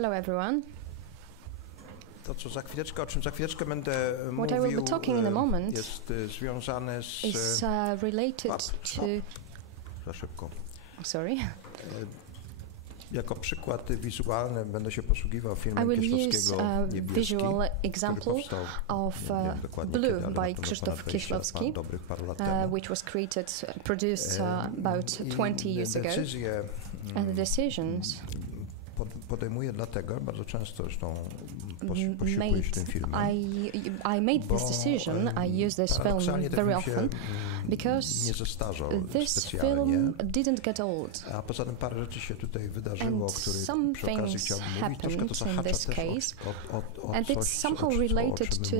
Hello everyone. To, o czym za chwileczkę będę mówił, jest związane z... related to... Za szybko. Sorry. Jako przykład wizualny będę się posługiwał filmem Kieślowskiego Niebieski, visual example of Blue by Krzysztof Kieślowski, which was produced about 20 years ago. And the decisions podejmuję dlatego, bardzo często zresztą posiłkuję się tym filmem. I made this decision, I use this film very often, because nie zestarzał this film didn't get old. A poza tym parę rzeczy się tutaj wydarzyło, o których przy okazji chciałbym mówić. Troszkę to zahacza też o and it's somehow related to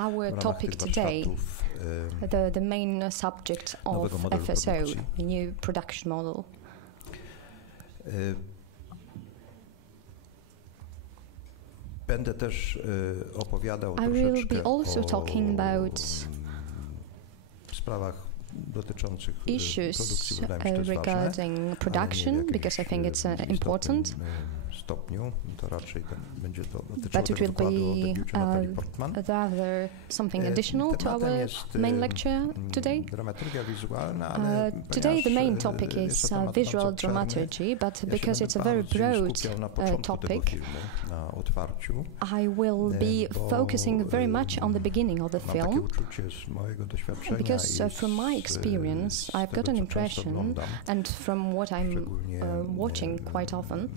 our topic today, the main subject of FSO, the new production model. Będę też opowiadał troszeczkę o sprawach dotyczących issues produkcji, regarding production, because I think it's important. Stopniu, to raczej będzie to but it will be rather something additional to our main lecture today. Today the main topic is visual dramaturgy, but because it's a very broad topic, I will be focusing very much on the beginning of the film, because from my experience I've got an impression, and from what I'm watching quite often,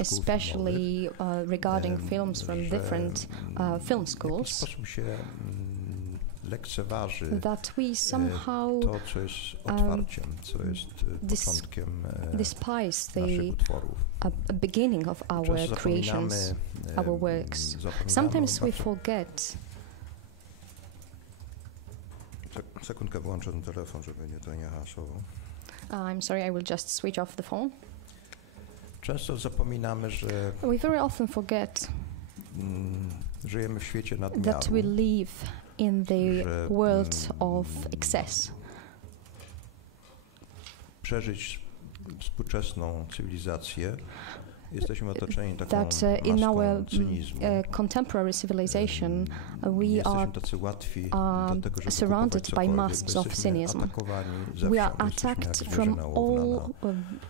especially regarding films from different film schools, that we somehow despise the beginning of our creations, our works. Sometimes we forget. Sekundkę wyłączę ten telefon, żeby nie hasował. I'm sorry, I will just switch off the phone. Często zapominamy, że we very often forget żyjemy w świecie nadmiaru, that we live in the world of excess. Przeżyć współczesną cywilizację, jesteśmy otoczeni taką that in our contemporary civilization we are surrounded by masks of cynism. We are attacked from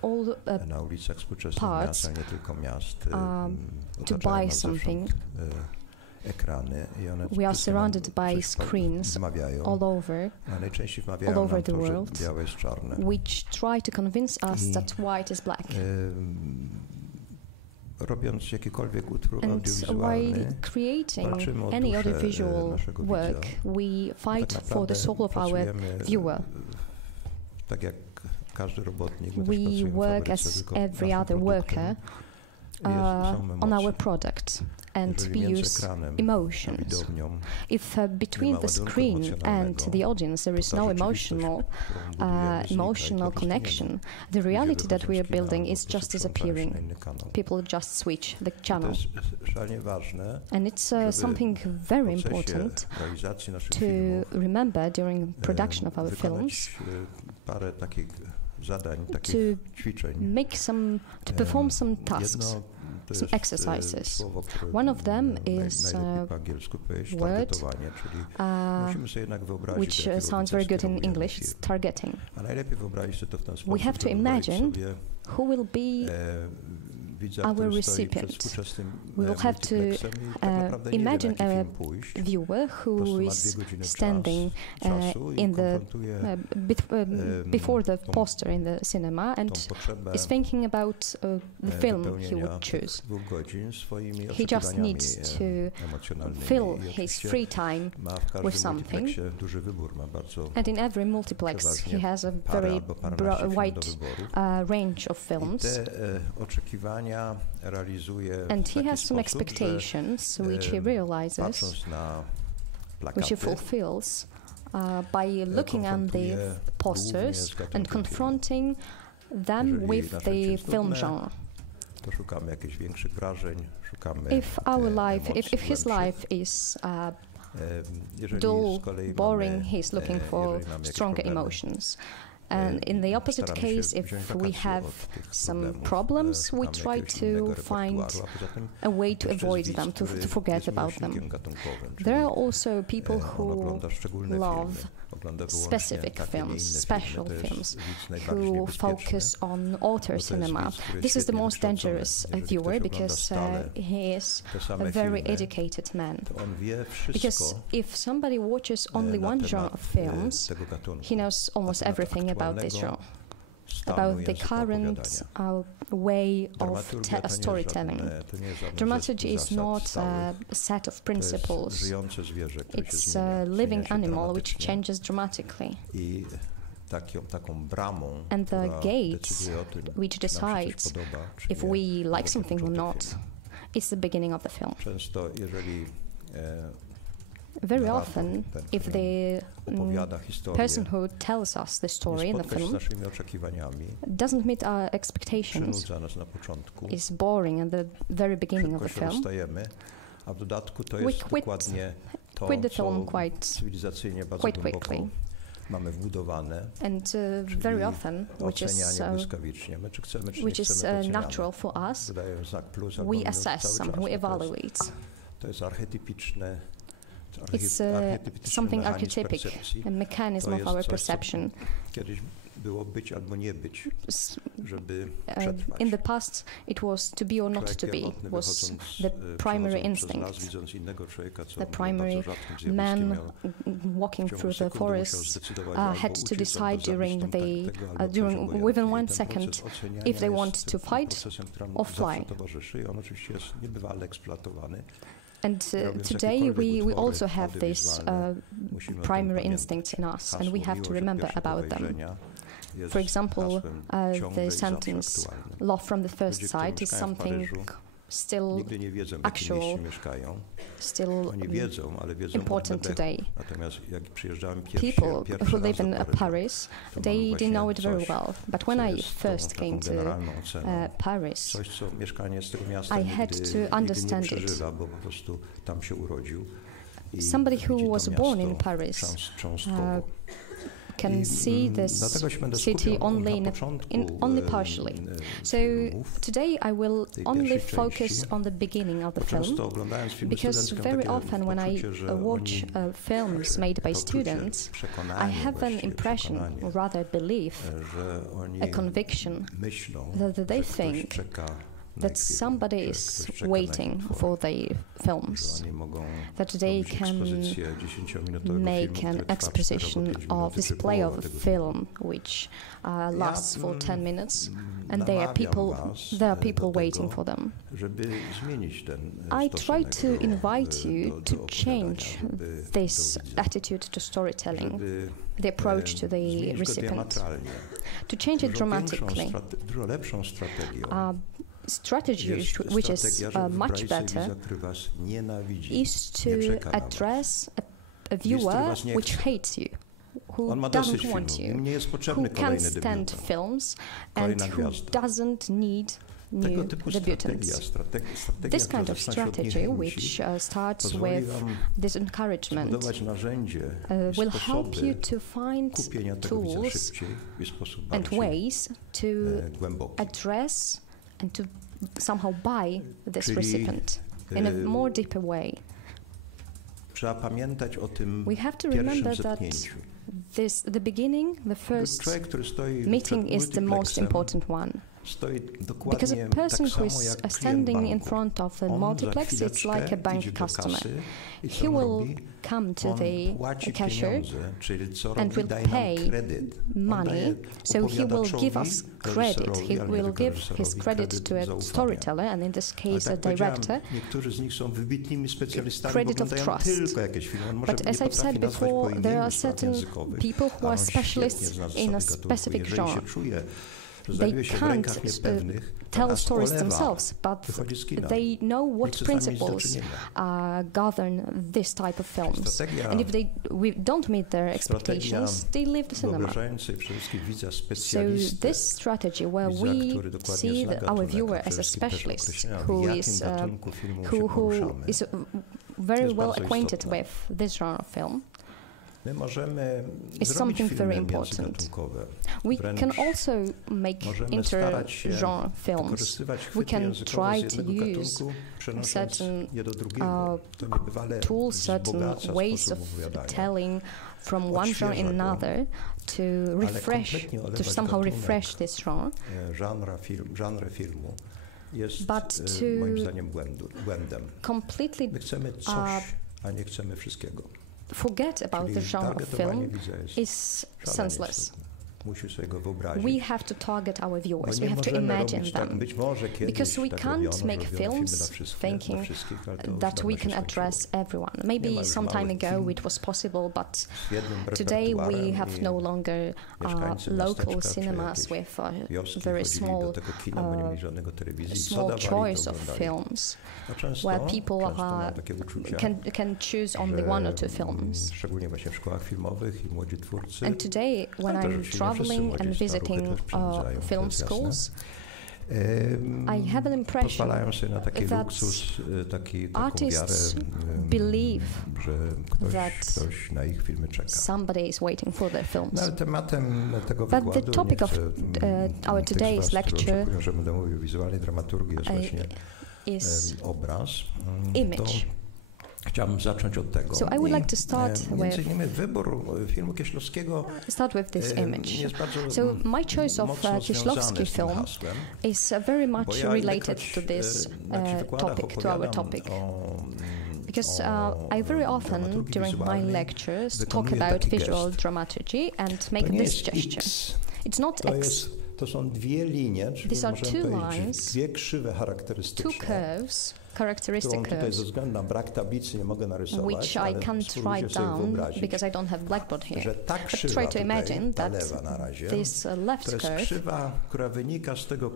all parts to buy something. We are surrounded by screens all over the world, which try to convince us that white is black. Robiąc jakikolwiek utwór while creating any audiovisual work, we fight for the soul of our viewer. Tak jak każdy robotnik, we work as every other worker on our product, and we use emotions. If between the screen and the audience there is no emotional connection, the reality that we are building is just disappearing. People just switch the channel. And it's something very important to remember during production of our films, to perform some tasks, some exercises. One of them is word, which sounds very good in English, it's targeting. We have to imagine who will be our recipient. We will have to imagine a viewer who is standing in the before the poster in the cinema and is thinking about the film he would choose. He just needs to fill his free time with something, and in every multiplex he has a very wide range of films. And he has some expectations which he realizes, which he fulfills by looking at the posters and confronting them with the film genre. If our life, if his life is dull, boring, he's looking for stronger emotions. And in the opposite case, if we have some problems, we try to find a way to avoid them, to forget about them. There are also people who love specific films, special films, who focus on author cinema. This is the most dangerous viewer because he is a very educated man. Because if somebody watches only one genre of films, he knows almost everything about this genre, about the current way of storytelling. Dramaturgy is not a set of principles. It's a living animal which changes dramatically. And the gates which decides if we like something or not is the beginning of the film. Very often, if the person who tells us the story in the film doesn't meet our expectations, is boring at the very beginning of the film, we quit the film quite quickly. And very often, which is natural for us, we assess something, we evaluate. It's something archetypic, a mechanism of our perception. In the past, it was to be or not to be, was the primary instinct. The primary man walking through the forest had to decide within 1 second if they want to fight or fly. And today we also have this primary instincts in us, and we have to remember about them. For example, the sentence "love from the first sight" is something still actual, still important today. People who live in Paris, they know it very well. But when I first came to Paris, I had to understand it. Somebody who was born in Paris can see this city only only partially. So today I will only focus on the beginning of the film, because very often when I watch films made by students, I have an impression, or rather belief, a conviction, that they think that somebody is waiting for the films, that they can make an exposition of display of a film which lasts for 10 minutes, and there are people waiting for them. I try to invite you to change this attitude to storytelling, the approach to the recipient, to change it dramatically. Strategy, which is much better, is to address a viewer which hates you, who doesn't want you, who can't stand films, and who doesn't need new debutants. This kind of strategy, which starts with this encouragement, will help you to find tools and ways to address and to somehow buy this recipient in a more deeper way. We have to remember that the beginning, the first meeting is the most important one. Because a person who is standing in front of the multiplex, it's like a bank customer. He will come to the cashier and will pay money, so he will give us credit. He will give his credit to a storyteller, and in this case a director, credit of trust. But as I've said before, there are certain people who are specialists in a specific genre. They can't tell stories themselves, but they know what principles govern this type of films. And if they don't meet their expectations, they leave the cinema. So this strategy, where we see our viewer as a specialist who is very well acquainted with this genre of film, is something very important. We can also make inter-genre films. We can try to use certain tools, certain ways of telling from one genre in another to refresh, to somehow refresh this genre. But to completely forget about the genre of film is senseless. We have to target our viewers, we have to imagine them, because we can't make films thinking that we can address everyone. Maybe some time ago it was possible, but today we have no longer local cinemas with a very small choice of films, where people can choose only one or two films. And today, when I'm traveling and visiting film schools, I have an impression that artists believe that somebody is waiting for their films. But the topic of our today's lecture is image. So I would like to start with this image. So my choice of Kieślowski film is very much related to this topic, to our topic. Because I very often, during my lectures, talk about visual dramaturgy and make this gesture. It's not X. These are two lines, two curves, characteristic curves, which I can't write down because I don't have blackboard here. But try to imagine that this left curve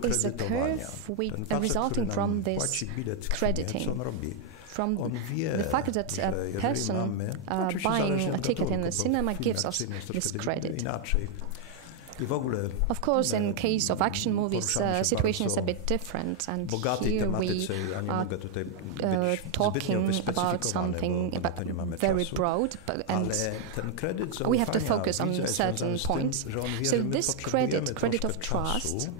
is a curve resulting from this crediting, from the fact that a person buying a ticket in the cinema gives us this credit. Of course, in case of action movies, the situation is a bit different, and here we are talking about something very broad, and we have to focus on certain points. So this credit of trust,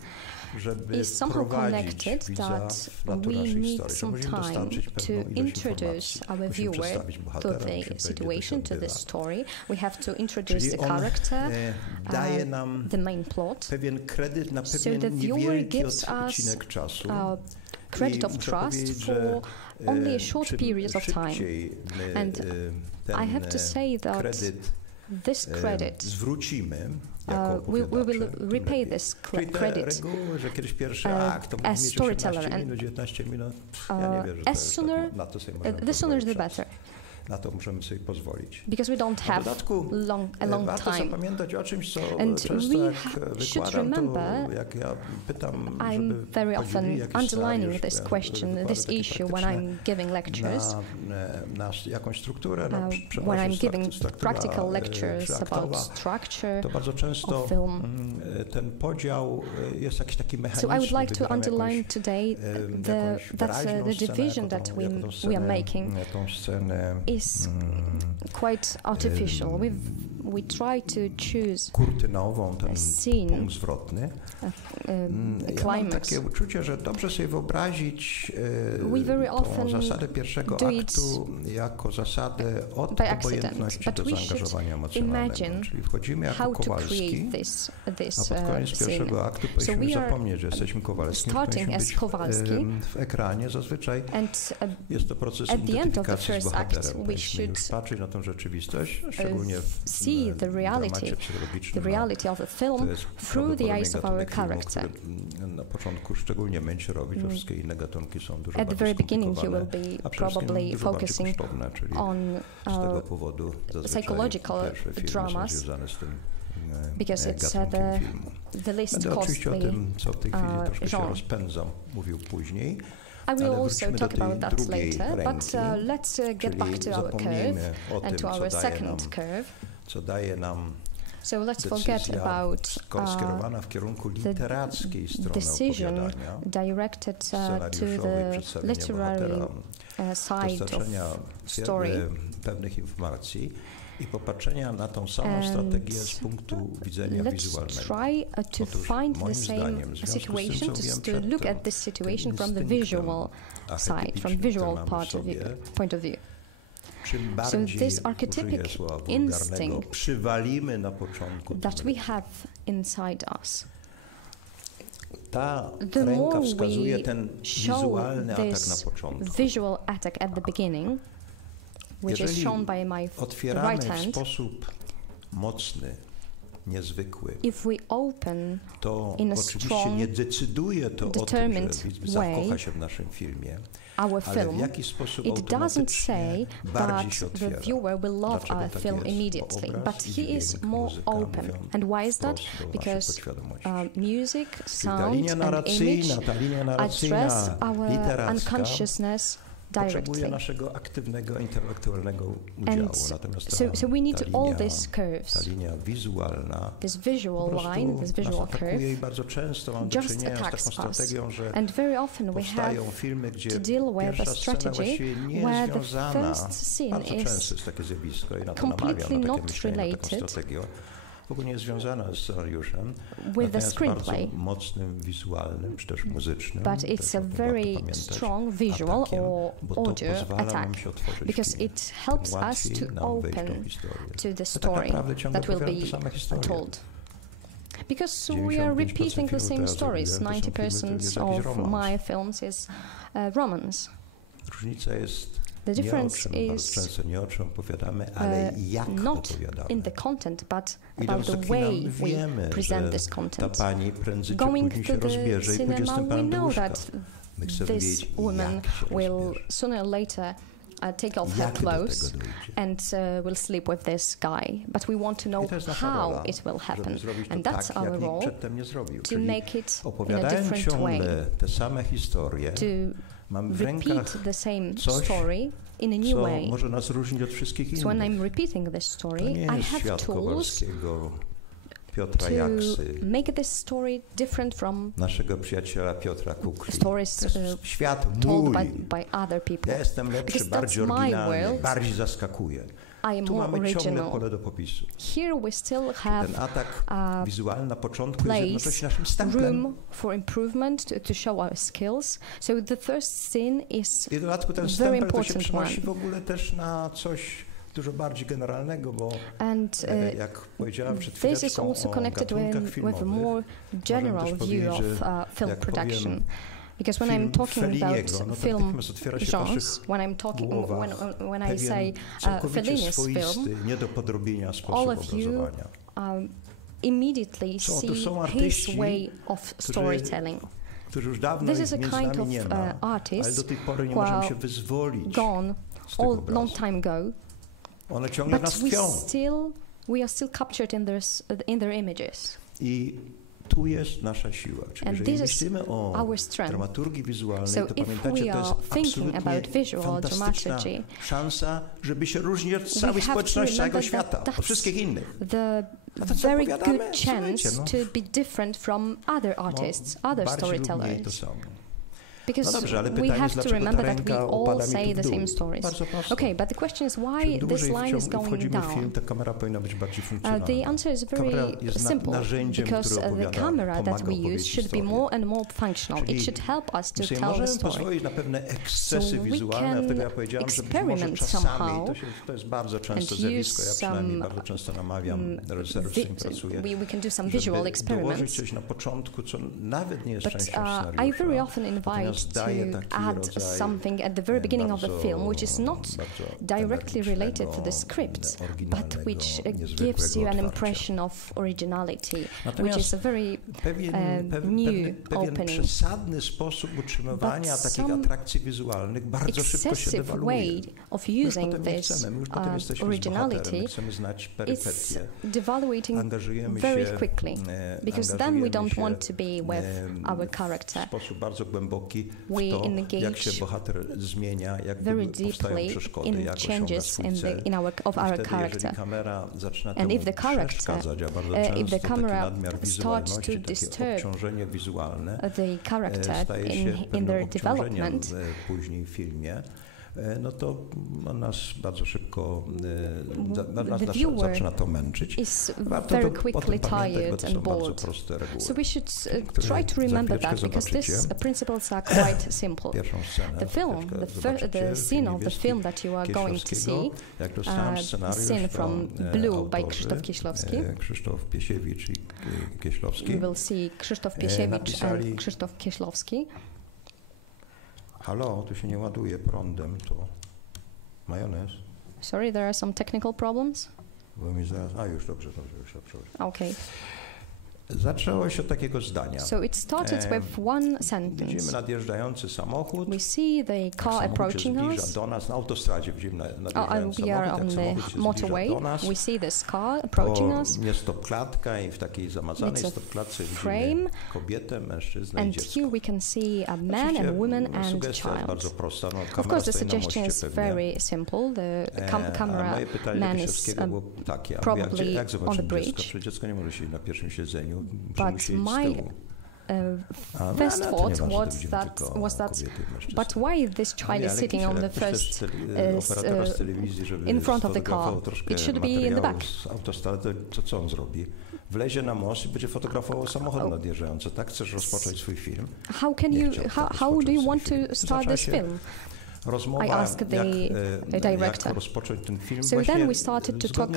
is somehow connected that we need some time to introduce our viewer to the situation, to the story. We have to introduce the character, the main plot. So the viewer gives us credit of trust for only a short period of time. And I have to say that this credit, we will repay this credit as storyteller, and the sooner the better. Because we don't have a long time. And we should remember, I'm very often underlining this question, this issue when I'm giving lectures, when I'm giving practical lectures about structure of film. So I would like to underline today that the division that we are making is quite artificial. We try to choose a scene, a climax. We very often do it by accident, but we should imagine how to create this scene. So we are starting as Kowalski, and at the end of the first act we should see the reality of the film through the eyes of our character. At the very beginning you will be probably focusing on psychological dramas, because it's the least costly genre. I will also talk about that later, but let's get back to our curve and to our second curve. So let's forget about the decision directed to the literary side of story. i popatrzenia na tą samą strategię z punktu widzenia wizualnego. Try to find the same situation, to look at this situation from the visual side, from visual point of view. So this archetypic instinct that we have inside us, the more we show this visual attack at the beginning, which is shown by my right hand, if we open in a strong, determined way our film, it doesn't say that the viewer will love our film immediately, but he is more open. And why is that? Because music, sound, and image address our unconsciousness directly. And so we need all these curves. This visual line, this visual curve, just attacks us. And very often we have to deal with a strategy where the first scene is completely not related with the screenplay, but it's a very strong visual or audio attack, because it helps us to open to the story that will be told. Because we are repeating the same stories. 90% of my films is romance. The difference is not in the content, but about the way we present this content. Going to the cinema, we know that this woman will sooner or later take off her clothes and will sleep with this guy. But we want to know how it will happen. And that's our role, to make it in a different way, to repeat the same story in a new way. So when I'm repeating this story, I have tools to make this story different from stories told by other people. Because that's my world. I am more original. Here we still have place, room for improvement to show our skills. So the first scene is very important one. And this is also connected with a more general view of film production. Because when I'm talking about film genres, when I say Fellini's film, all of you immediately see his way of storytelling. This is a kind of artist who are gone a long time ago, but we are still captured in their images. And this is our strength. So if we are thinking about visual dramaturgy, we have to remember that that's the very good chance to be different from other artists, other storytellers. Because we have to remember that we all say the same stories. Okay, but the question is why this line is going down. The answer is very simple, because the camera that we use should be more and more functional. It should help us to tell the story. So we can experiment somehow and use some, we can do some visual experiments. But I very often invite to add something at the very beginning of the film which is not directly related to the script, but which gives you an impression of originality, which is a very new opening. But some excessive way of using this originality is devaluating very quickly, because then we don't want to be with our character. We engage very deeply in changes in our character. And if the camera starts to disturb the character in their development, no to nas bardzo szybko zaczyna to męczyć. Warto o tym pamiętać, bo to są bardzo proste reguły. So we should try to remember that, because these principles are quite simple. The film, the scene of the film that you are going to see, scene from Blue by Krzysztof Kieślowski. Krzysztof Piesiewicz i Kieślowski. We will see Krzysztof Piesiewicz and Krzysztof Kieślowski. Halo, tu się nie ładuje prądem, to majonez. Sorry, there are some technical problems. Bo mi zaraz, już dobrze. Okay. Zaczęło się od takiego zdania. So it started with one sentence. Widzimy nadjeżdżający samochód. We see the car approaching us. Do nas na autostradzie widzimy nadjeżdżający we are on the motorway. We see this car approaching us. Jest stopklatka i w takiej zamazanej stopklatce widzimy kobietę, mężczyznę i dziecko. And here we can see a man, a woman and a child. Bardzo prosta. Of course, the suggestion is very simple. The camera man is probably on the bridge. Dziecko nie może siedzieć na pierwszym siedzeniu. But my first thought was that, but why this child is sitting on the first, in front of the car? It should be in the back. To co on zrobi? Wlezie na most i będzie fotografował samochód nadjeżdżający. Tak chcesz rozpocząć swój film? How do you want to start this film? I asked the director. So then we started to talk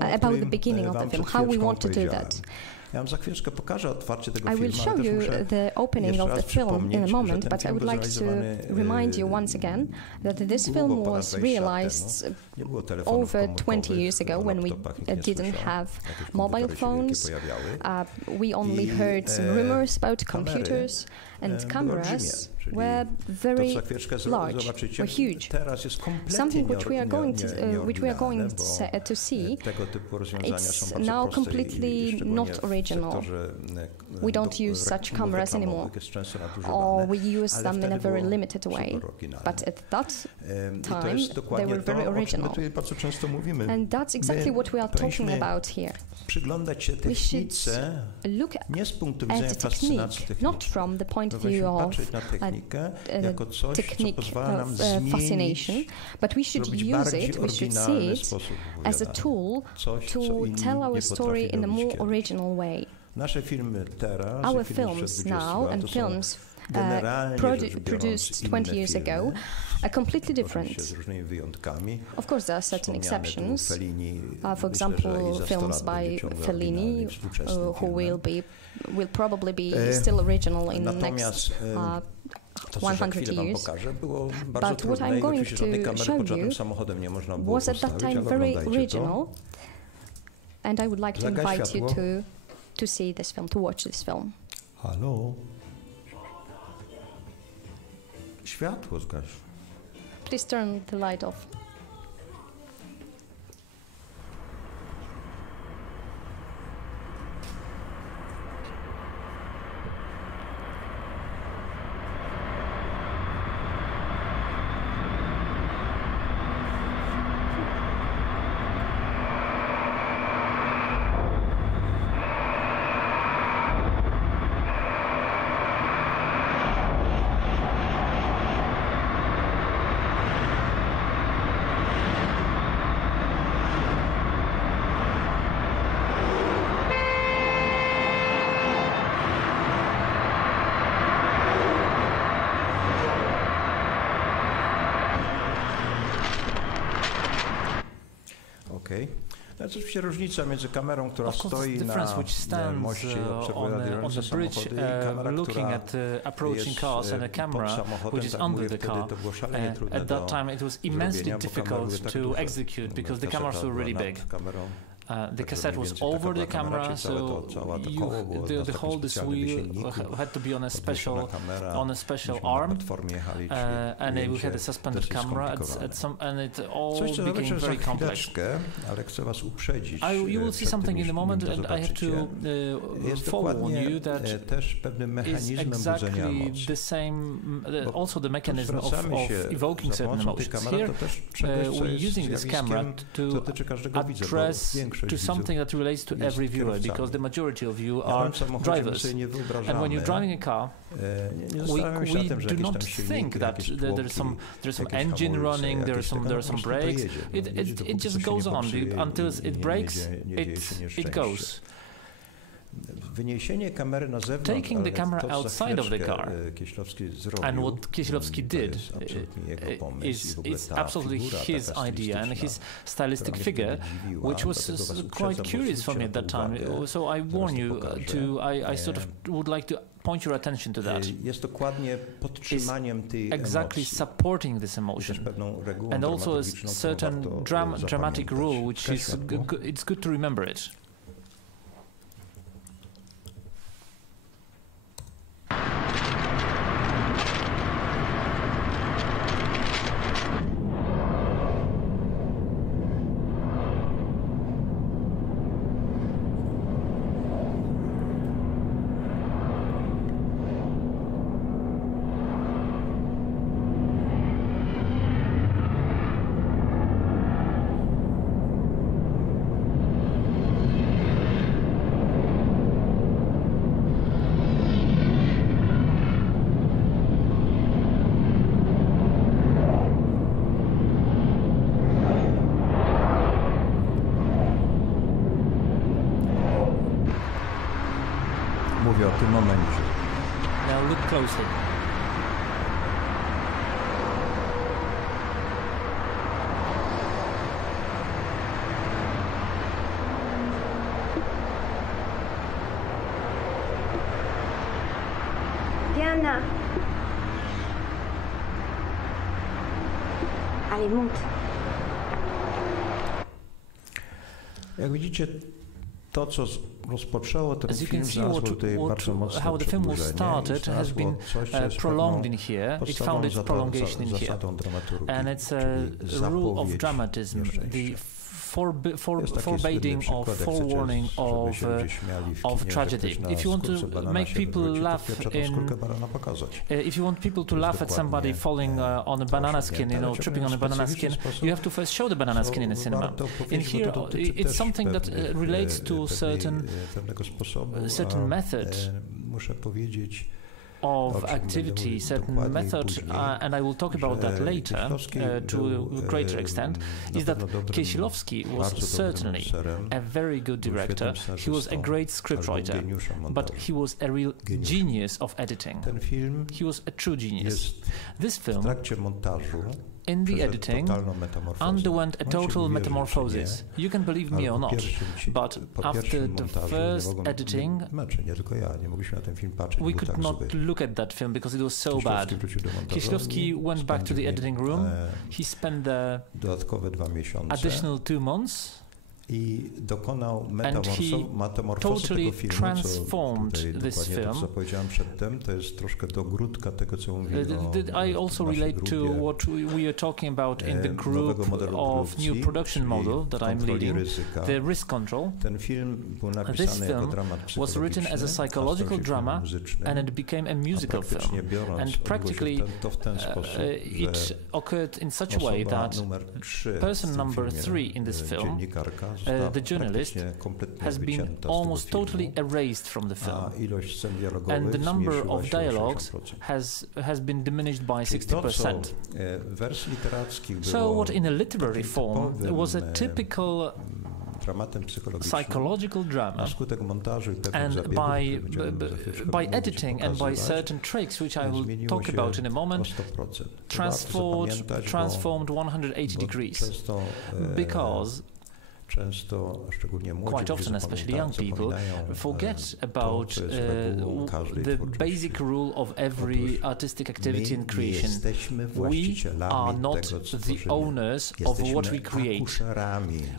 about the beginning of the film, how we want to do that. Ja wam za chwileczkę pokażę otwarcie tego filmu. I will show you the opening of the film in a moment, but I would like to remind you once again that this film was realized over 20 years ago when we didn't have mobile phones. We only heard some rumors about computers, and cameras were very large, were huge. Something which we are going to see, it's now completely not original. We don't use such cameras anymore, or we use them in a very limited way. But at that time, they were very original. And that's exactly what we are talking about here. We should look at the technique, not from the point of view of technique of fascination, but we should use it, we should see it as a tool to tell our story in a more original way. Our films now and films produced 20 years ago are completely different. Of course, there are certain exceptions. For example, films by Fellini, who will probably be still original in the next 100 years. But what I'm going to show you was at that time very original, and I would like to invite you to see this film, to watch this film. Halo? Światło zgaś. Please turn the light off. To jest oczywiście różnica między kamerą, która stoi na moście i obserwuje nadjeżdżające samochody, i kamera, która jest pod samochodem, tak wtedy to było szalenie trudne do zrobienia, bo kamery były takie duże. The cassette was over the camera, so the whole this wheel had to be on a special arm, and we had a suspended camera and it all became very complex. You will see something in a moment, and I have to forewarn you that is exactly the same. Also, the mechanism of evoking certain emotions. Here, we're using this camera to address to something that relates to every viewer, because the majority of you are drivers. And when you're driving a car, we do not think that there's some engine running, there are some brakes. It just goes on until it breaks. It goes. Taking the camera outside of the car, and what Kieślowski did is absolutely his idea and his stylistic figure, which was quite curious for me at that time. So I warn you I sort of would like to point your attention to that. Is exactly supporting this emotion, and also a certain dramatic rule, which is it's good to remember it. Mówię o tym momencie. Now look closely. Diana. Allez, monte. Jak widzicie, to, co rozpoczęło ten film, znalazło tutaj bardzo mocne how the film was started has been prolonged in here. It found its prolongation in here, and it's a rule of dramatism, the forbidding or forewarning of tragedy. If you want to make people laugh if you want people to laugh at somebody falling on a banana skin, tripping on a banana skin, you have to first show the banana skin in the cinema. In here, it's something that relates to certain method of activity, certain method, and I will talk about that later to a greater extent, is that Kieślowski was certainly a very good director. He was a great scriptwriter, but he was a real genius of editing. He was a true genius. This film, in the editing, underwent a total metamorphosis. You can believe me or not, but after the first editing, we could not look at that film because it was so bad. Kieślowski went back to the editing room. He spent there additional 2 months. And he totally transformed this film. I also relate to what we are talking about in the group of new production model that I'm leading, the risk control. This film was written as a psychological drama, and it became a musical film. And practically it occurred in such a way that person number 3 in this film, the journalist, has been almost totally erased from the film, and the number of dialogues has been diminished by 60%. So what in a literary form was a typical psychological drama, and by editing and by certain tricks, which I will talk about in a moment, transformed 180 degrees, because quite often, especially young people, forget about the basic rule of every artistic activity and creation. We are not the owners of what we create.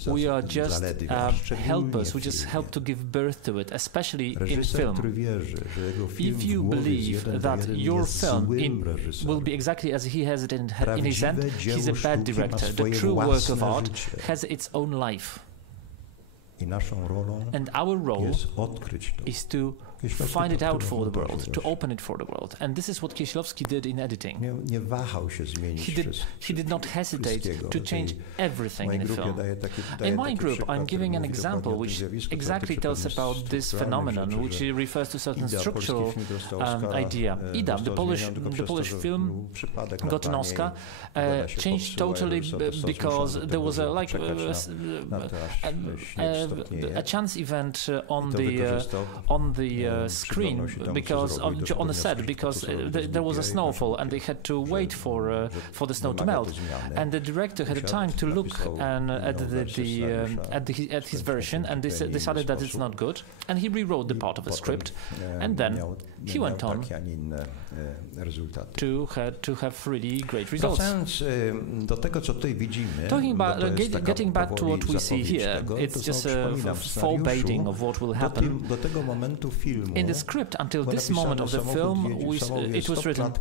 We are just helpers. We just help to give birth to it, especially in film. If you believe that your film will be exactly as he has it in his hand, he's a bad director. The true work of art has its own life. And our role is to find it out for the world, to open it for the world. And this is what Kieślowski did in editing. Nie wahał się zmienić. He did not hesitate to change everything in the film. In my group, I'm giving an example which exactly tells about this phenomenon, which refers to certain structural idea. Ida, the Polish film, got an Oscar, changed totally because there was a chance event on the screen, because on the set, because there was a snowfall and they had to wait for the snow to melt, and the director had a time to look at his version and decided that it's not good, and he rewrote the part of the script, and then he went on to have really great results. Getting back to what we see here, it's just a foreboding of what will happen. In the script, until this moment of the film, it was written,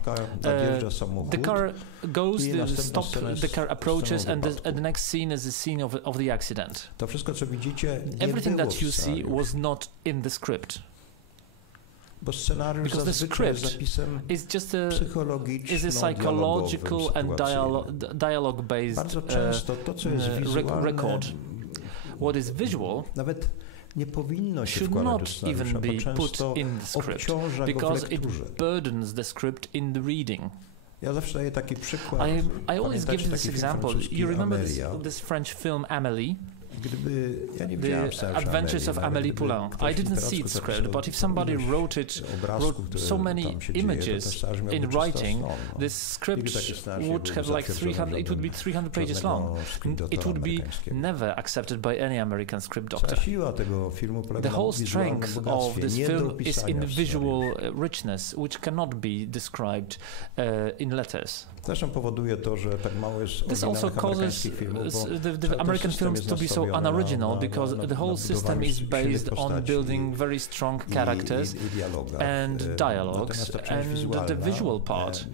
the car goes, the car approaches, and the next scene is the scene of the accident. Everything that you see was not in the script. Because the script is just a psychological and dialogue-based record. What is visual should not even be put in the script, because it burdens the script in the reading. I always give this example. You remember this French film Amélie? The Adventures of Amélie Poulain. I didn't see the script, but if somebody wrote so many images in writing, this script would have like 300. It would be 300 pages long. It would be never accepted by any American script doctor. The whole strength of this film is in the visual richness, which cannot be described in letters. This also causes the American films to be so unoriginal, because the whole system is based on building very strong characters and dialogues, and the visual part,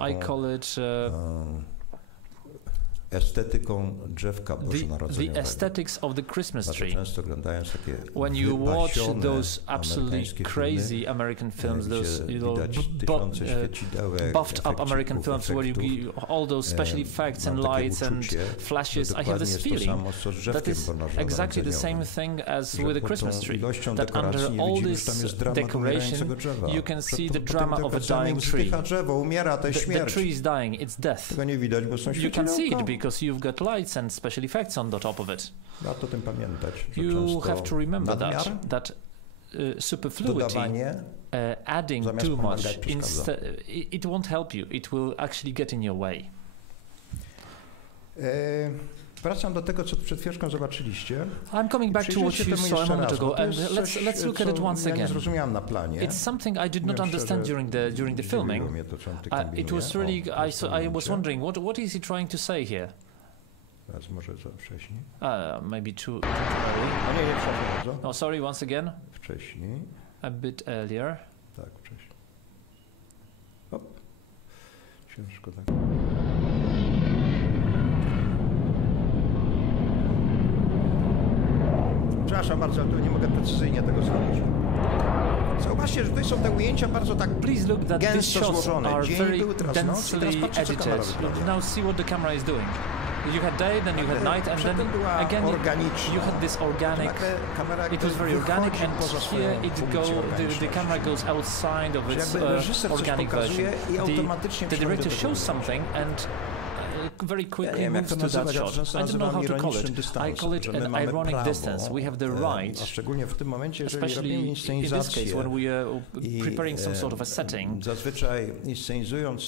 I call it the aesthetics of the Christmas tree. When you watch those absolutely crazy American films, those buffed up American films where you all those special effects and lights and flashes, I have this feeling that is exactly the same thing as with the Christmas tree, that under all this decoration you can see the drama of a dying tree. The tree is dying, it's death. You can see it because you've got lights and special effects on the top of it. You have to remember that superfluity, adding too much, it won't help you. It will actually get in your way. Wracam do tego, co przed chwileczką zobaczyliście. I'm coming back to what you saw a moment ago, and let's look at it once again. It's something I did not understand during the filming. It was really I was wondering what is he trying to say here. Maybe too early. No, sorry, once again. A bit earlier. Tak, wcześniej. Hop. Ciężko tak. Przepraszam bardzo, ale tu nie mogę precyzyjnie tego zrobić. Zauważcie, że tutaj są te ujęcia bardzo tak gęsto złożone. Dzień był, teraz noc i teraz patrzcie, co kamera wyprawia. Now see what the camera is doing. You had day, then you had night, and then again you had this organic. It was very organic, and here the camera goes outside of its organic version. The director shows something and very quickly moves to that shot. I don't know how to call it. I call it an ironic distance. We have the right, especially in this case when we are preparing some sort of a setting.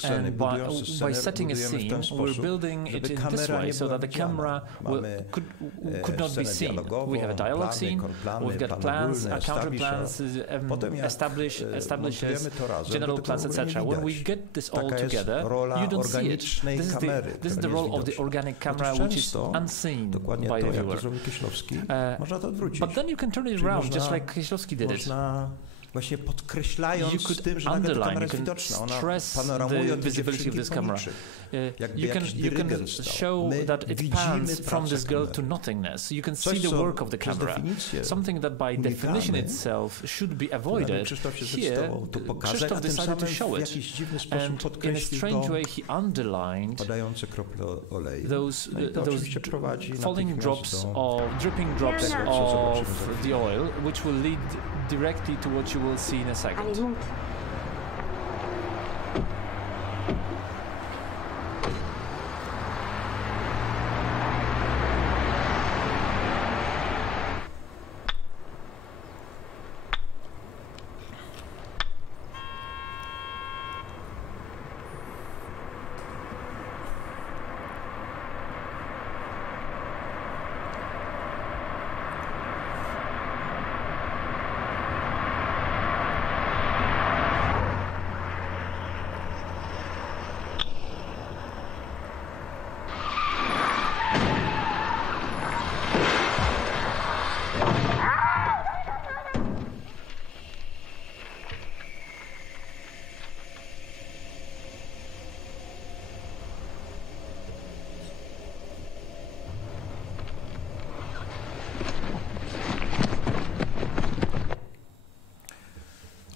And by setting a scene, we're building it in this way so that the camera could not be seen. We have a dialogue scene, we've got plans, counter plans, establishes general plans, etc. When we get this all together, you don't see it. This is the role of the organic camera, which is unseen by the viewer. But then you can turn it around, just like Kieślowski did it. właśnie podkreślając tym, że nagle ta kamera jest widoczna. Ona panoramuje od visibility of this camera. You can show that it pans from this girl to nothingness. You can see the work of the camera. Something that by definition itself should be avoided. Here, Krzysztof decided to show it. And in a strange way he underlined those falling drops or dripping drops of the oil, which will lead directly to what you will see in a second.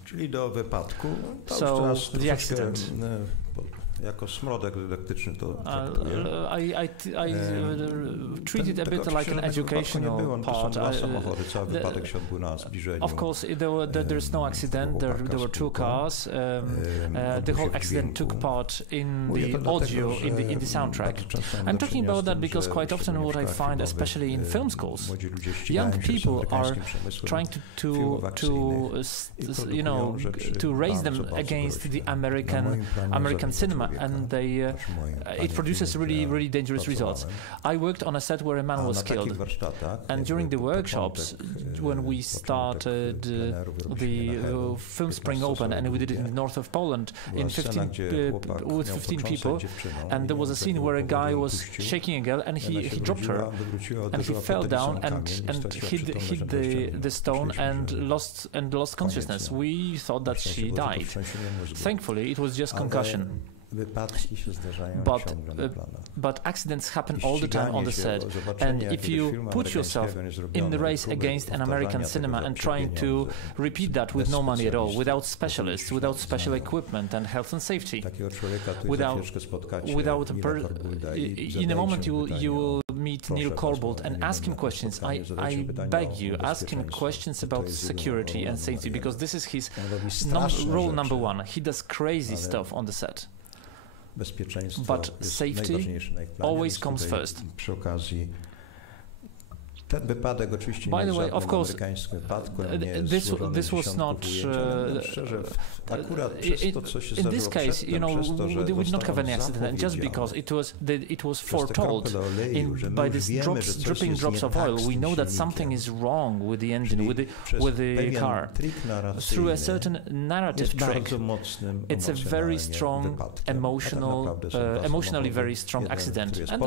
Czyli do wypadku. So the accident. Jako smrodek dydaktyczny to traktuję. I treat it a bit like an educational part. Samochody, cały wypadek się odbył na zbliżeniu. Of course, there's no accident. There were two cars. The whole accident took part in the audio, in the soundtrack. I'm talking about that because quite often what I find, especially in film schools, young people are trying to raise them against the American cinema. And it produces really dangerous results. I worked on a set where a man was killed, and during the workshops, when we started the Film Spring Open, and we did it in the north of Poland with 15 people, and there was a scene where a guy was shaking a girl, and he dropped her, and he fell down and hit the stone and lost consciousness. We thought that she died. Thankfully, it was just concussion. But accidents happen all the time on the set, and if you put yourself in the race against an American cinema and trying to repeat that with no money at all, without specialists, without special equipment and health and safety, in a moment you will meet Neil Corbould and ask him questions. I beg you, ask him questions about security and safety, because this is his role number one. He does crazy stuff on the set. But safety always comes first. By the way, of course, this was not. In this case, you know, we did not have any accident, and just because it was foretold by these dripping drops of oil, we know that something is wrong with the engine, with the car. Through a certain narrative trick, it's a very strong, emotionally very strong accident. And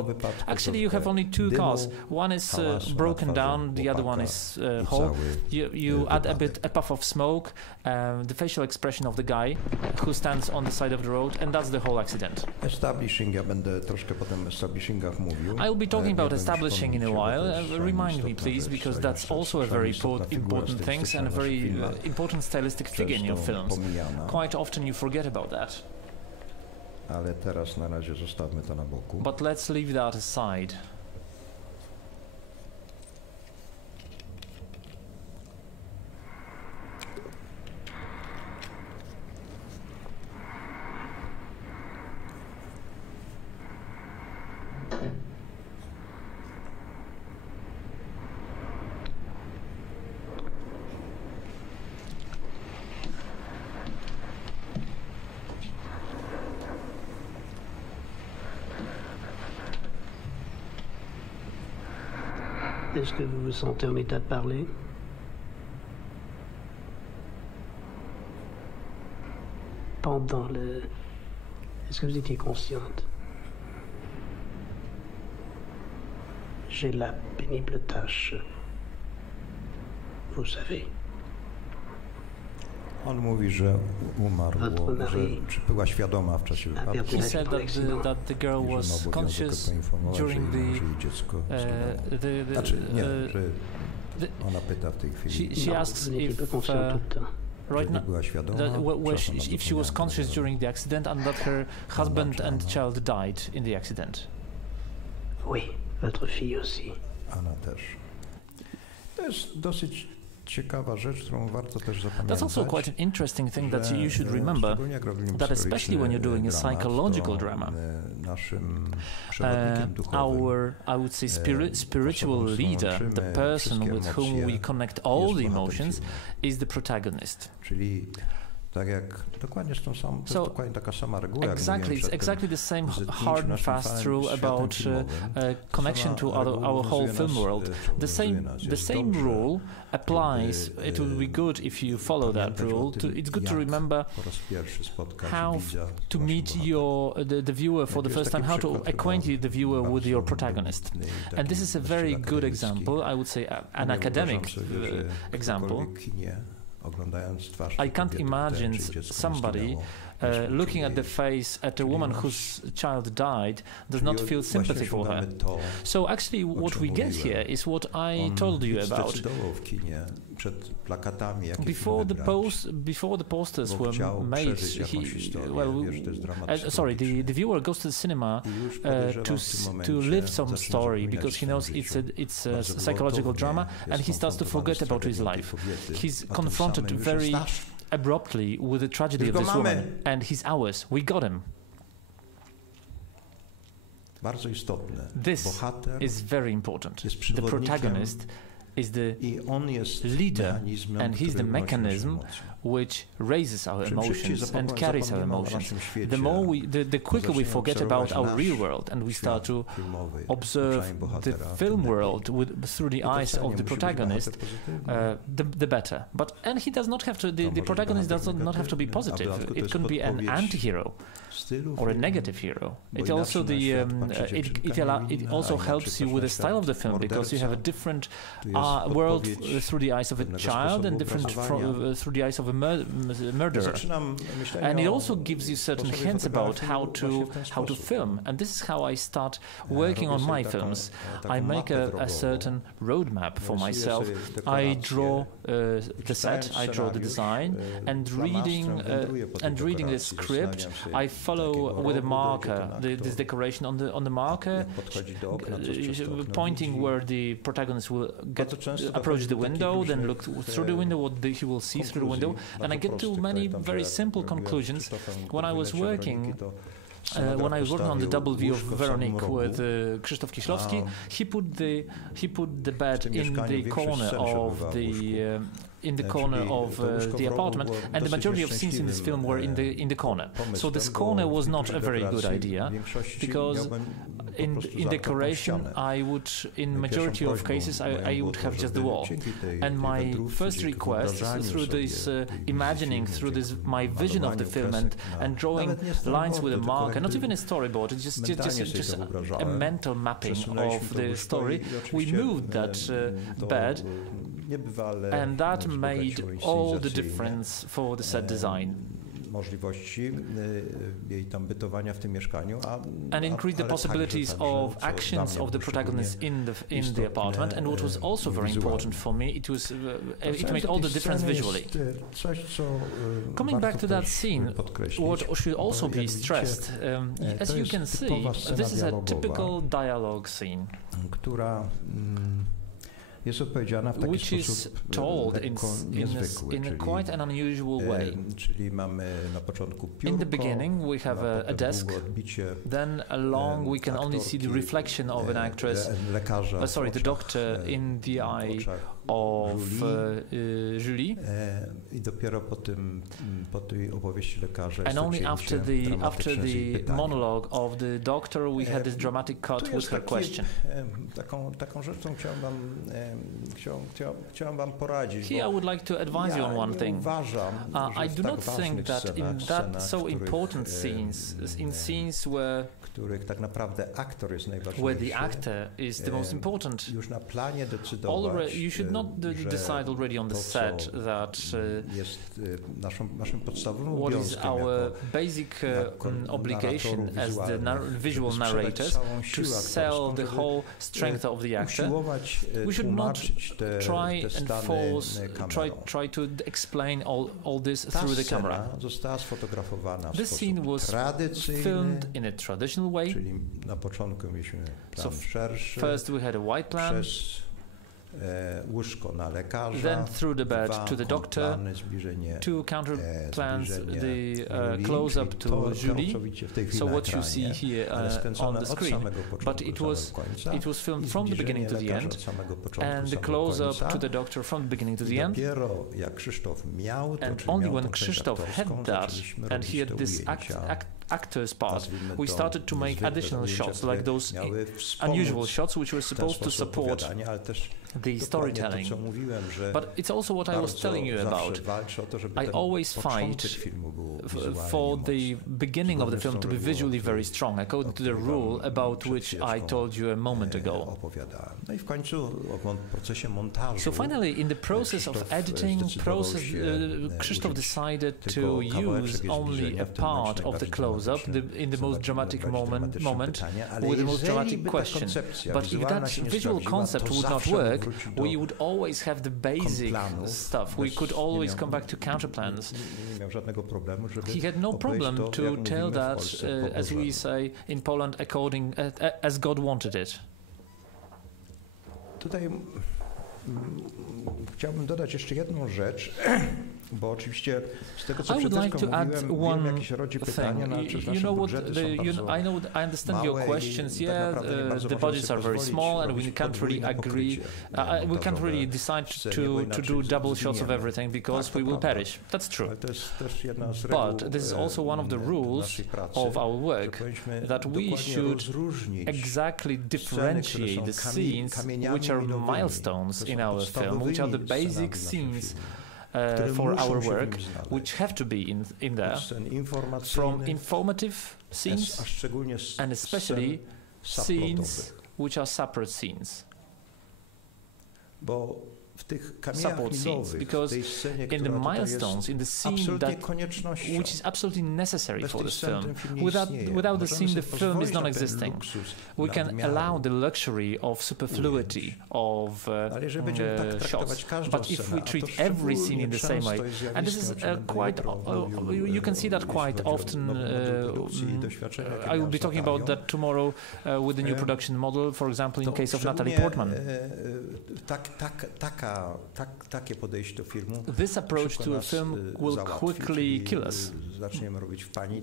actually, you have only two cars. One is broken down, the other one is whole. You add a puff of smoke, the facial expression of the guy who stands on the side of the road, and that's the whole accident. I'll be talking about establishing in a while. Remind me, please, because that's also a very important thing and a very important stylistic figure in your films. Quite often you forget about that. But let's leave that aside. Est-ce que vous vous sentez en état de parler? Pendant le... Est-ce que vous étiez consciente? J'ai la pénible tâche. Vous savez. On mówi, że umarło, że czy była świadoma w czasie wypadku. He said that the girl was conscious during ona pyta w tej chwili. She asks right now if she was conscious during the accident and that her husband and child died in the accident. Oui, votre fille aussi. Ona też. To jest dosyć ciekawa rzecz, którą warto też zapamiętać. That's also quite an interesting thing that you should remember, that especially when you're doing a psychological drama, I would say spiritual leader, the person with whom we connect all the emotions, is the protagonist. Czyli tak jak dokładnie dokładnie taka sama reguła. Exactly, it's exactly the same hard and fast rule about connection to our whole film world. The same rule applies. It will be good if you follow that rule. It's good to remember how to meet the viewer for the first time, how to acquaint the viewer with your protagonist. And this is a very good example. I would say an academic example. I can't imagine somebody looking at the face at a woman whose child died does not feel sympathy for her. So actually what we get here is what I told you about. Before the posters were made, the viewer goes to the cinema to live some story because he knows it's a psychological drama, and he starts to forget about his life. He's confronted very abruptly with the tragedy of this woman, and he's ours. We got him. This is very important. The protagonist is the leader, and he's the mechanism which raises our emotions and carries our emotions. The quicker we forget about our real world and we start to observe the film world through the eyes of the protagonist, the better. And he does not have to. The protagonist does not have to be positive. It can be an anti-hero or a negative hero. It also it also helps you with the style of the film, because you have a different world through the eyes of a child and different through the eyes of a murderer. And it also gives you certain hints about how to film. And this is how I start working on my films. I make a certain roadmap for myself. I draw the set, I draw the design, and reading the script, I follow with a marker this decoration on the marker, pointing where the protagonist will approach the window, then look through the window, what he will see through the window, and I get to many very simple conclusions. When I was working on the double view of Veronique with Krzysztof Kieślowski, he put the bed in the corner of the apartment, and the majority of scenes in this film were in the corner. So this corner was not a very good idea, because in decoration I would, in majority of cases, I would have just the wall. And my first request through this imagining, through this my vision of the film and drawing lines with a marker, not even a storyboard, it's just a mental mapping of the story. We moved that bed, and that made all the difference for the set design. And increase the possibilities of actions of the protagonist in the apartment. And what was also very important for me, it made all the difference visually. Coming back to that scene, what should also be stressed, as you can see, this is a typical dialogue scene, which is told in quite an unusual way. In the beginning we have a desk, then along we can only see the reflection of an actress, the doctor in the eye of Julie, and only after the monologue of the doctor we had this dramatic cut with her question. chciałem wam poradzić. Here I would like to advise you on one thing. I do not think that in that so important scenes, in scenes where tak naprawdę aktor jest najważniejszy. Where the actor is the most important. Już na planie decydować. You should not decide already on the set that jest naszym podstawowym what is our basic obligation as the visual narrators to sell the whole strength of the actor. We should not try and try to explain all this through the camera. Została sfotografowana w This scene was filmed in a traditional way. Czyli na początku mieliśmy plan szerszy. First we had a wide plan. Łóżko na lekarza. Then through the bed to the doctor. Two counter plans, the close up to Julie. So what you see here on the screen. But it was filmed from the beginning to the end, and the close up to the doctor from the beginning to the end. And only when Krzysztof had that, and he had this actor's part, we started to make additional shots, like those unusual shots which were supposed to support the storytelling. But it's also what I was telling you about. I always fight for the beginning of the film to be visually very strong, according to the rule about which I told you a moment ago. So finally, in the process of editing, Krzysztof decided to use only a part of the close-up in the most dramatic moment with the most dramatic question. But if that visual concept would not work, we would always have the basic stuff. We could always come back to counterplans. He had no problem to tell that, as we say in Poland, according as God wanted it. Tutaj chciałbym dodać jeszcze jedną rzecz, bo oczywiście z tego, co przed chwilą mówiłem, wiem, jakie się rodzi pytania, no, czy nasze budżety są bardzo I understand your questions. Yeah, the budgets are very small, and we can't really agree. We can't really decide to do double shots of everything because we will perish. That's true. But this is also one of the rules of our work, that we should exactly differentiate the scenes which are milestones in our film, which are the basic scenes for our work, which have to be in there, from informative scenes and especially scenes which are separate scenes. Support scenes, because in the milestones, in the scene which is absolutely necessary for this film, without the scene, the film is non-existing. We can allow the luxury of superfluity of shots, but if we treat every scene in the same way, and this is quite, you can see that quite often. I will be talking about that tomorrow with the new production model, for example, in case of Natalie Portman. This approach to a film will quickly kill us.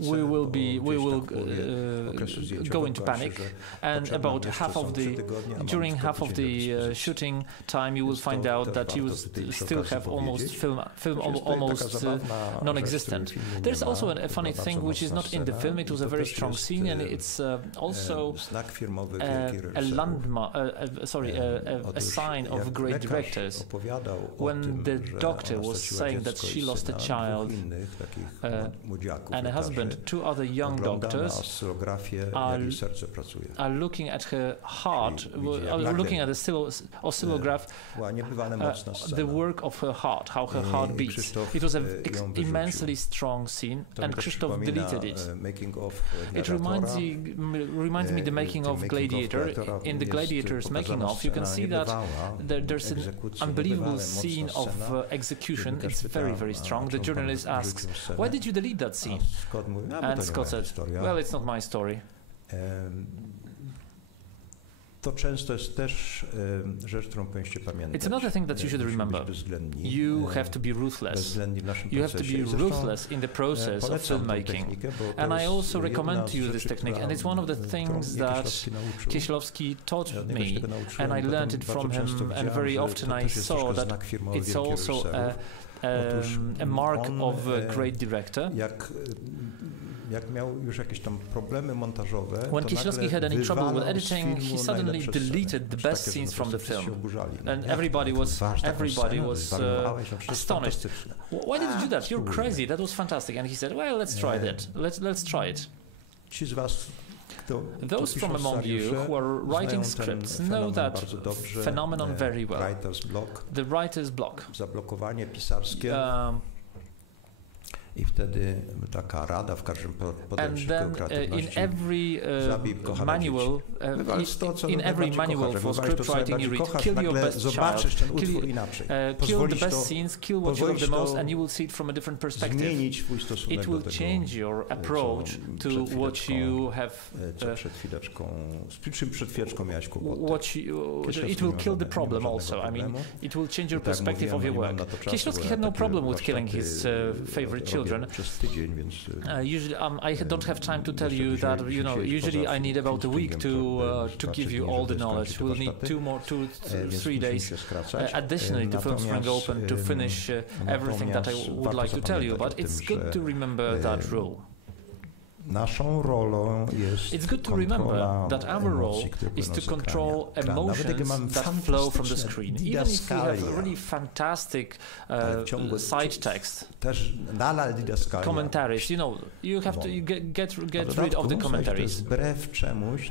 We will go into panic, and about during half of the shooting time, you will find out that you still have film almost non-existent. There's also a funny thing which is not in the film. It was a very strong scene, and it's also a landmark, a sign of great directors. When the doctor was saying that she lost a child and a husband, two other young doctors are looking at her heart, looking at the oscillograph, the work of her heart, how her heart beats. It was an immensely strong scene, and Krzysztof deleted it. It reminds me the making of Gladiator. In the Gladiator's making of, you can see that there's an unbelievable scene of execution. It's very, very strong. The journalist asks, "Why did you delete that scene?" And Scott said, "Well, it's not my story." It's another thing that you should remember. You have to be ruthless. You have to be ruthless in the process of filmmaking. And I also recommend to you this technique. And it's one of the things that Kieślowski taught me. And I learned it from him. And very often I saw that it's also a mark of a great director. jak miał już jakieś tam problemy montażowe, when Kieślowski had any trouble with editing, he suddenly deleted the best scenes from the film, and everybody was astonished. Why did you do that? You're crazy. That was fantastic. And he said, well, let's try that. Let's try it. Those from among you who are writing scripts know that phenomenon very well. The writer's block. Zablokowanie pisarskie. I wtedy taka rada w każdym podręczniku kreatywności. In every manual for script writing you read, kill your best child, kill the best scenes, kill what you love the most, and you will see it from a different perspective. It will change your approach to what you have. Przed chwileczką miałeś kłopot. It will kill the problem also. I mean, it will change your perspective of your work. Kieślowski had no problem with killing his favorite children. Usually, I don't have time to tell you that. Usually I need about a week to give you all the knowledge. We'll need 3 days additionally to Film Spring Open to finish everything that I would like to tell you. But it's good to remember that rule. Naszą rolą jest It's good to remember that our role is to control emotions that flow from the screen. Even if we have really fantastic side text, commentaries, you have to get rid of the commentaries.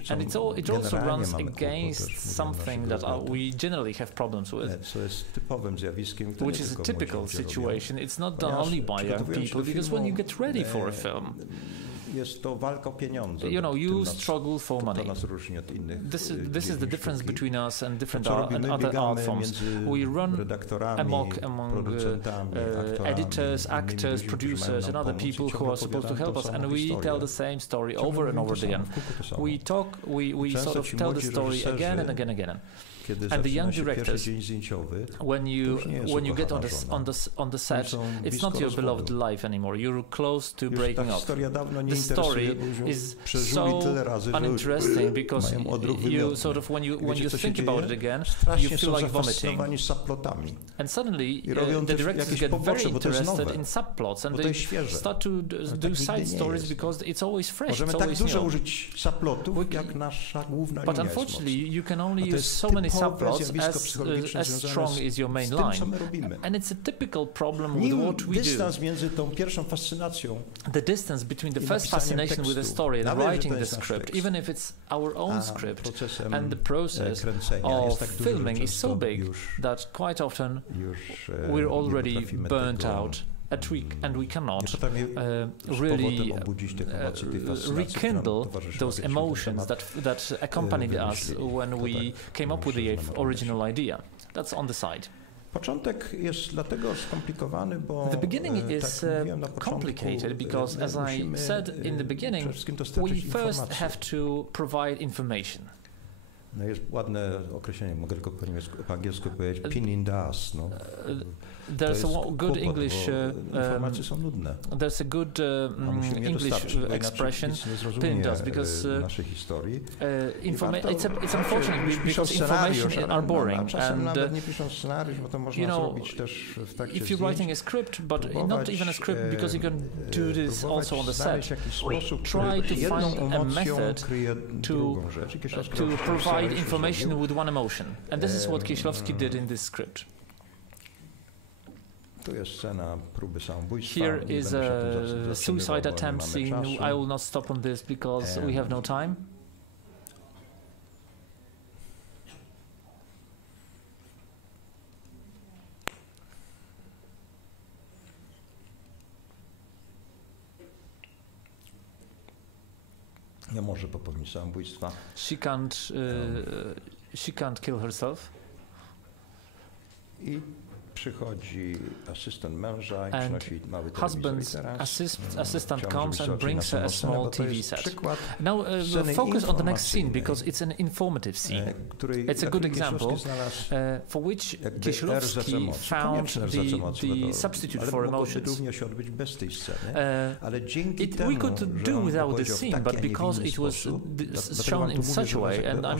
And it also runs against something that we generally have problems with, which is a typical situation. It's not done only by young people, because when you get ready for a film, jest to walka o pieniądze. You struggle for money. This is the difference between us and different other art forms. We run amok among editors, actors, producers, and other people who are supposed to help us, and we tell the same story over and over again. We sort of tell the story again and again and again. And the young directors, when you get on the set, it's not your beloved life anymore. You're close to breaking up. The story is so uninteresting because you sort of when you think about it again, you feel like vomiting. And suddenly the directors get very interested in subplots, and they start to do side stories because it's always fresh. It's always new. But unfortunately, you can only use so many subplots as strong as your main line. And it's a typical problem with what we do. The distance between the first fascination with the story and writing the script, even if it's our own script, and the process of filming is so big that quite often we're already burnt out. And we cannot really rekindle those emotions that accompanied us when we came up with the original idea. That's on the side. Początek jest dlatego skomplikowany, bo the beginning is complicated because, as I said in the beginning, we first have to provide information. No jest ładne określenie, mogę tylko po angielsku powiedzieć pin in the ass. There's a good English informacje są nudne. There's a good English expression pin does because it's unfortunate because information are boring, and if you're writing a script, but not even a script, because you can do this also on the set, try to find a method to provide information with one emotion, and this is what Kieślowski did in this script. Here is a suicide attempt scene. I will not stop on this because we have no time. Nie może popełnić samobójstwa. She can't kill herself. I przychodzi asystent męża i przynosi mały telewizor. Assistant comes and brings her a small TV set. Now focus on the next scene because it's an informative scene. It's a good example for which Kieślowski found the substitute for emotions. We could do without this scene, but because it was shown in such a way, and I'm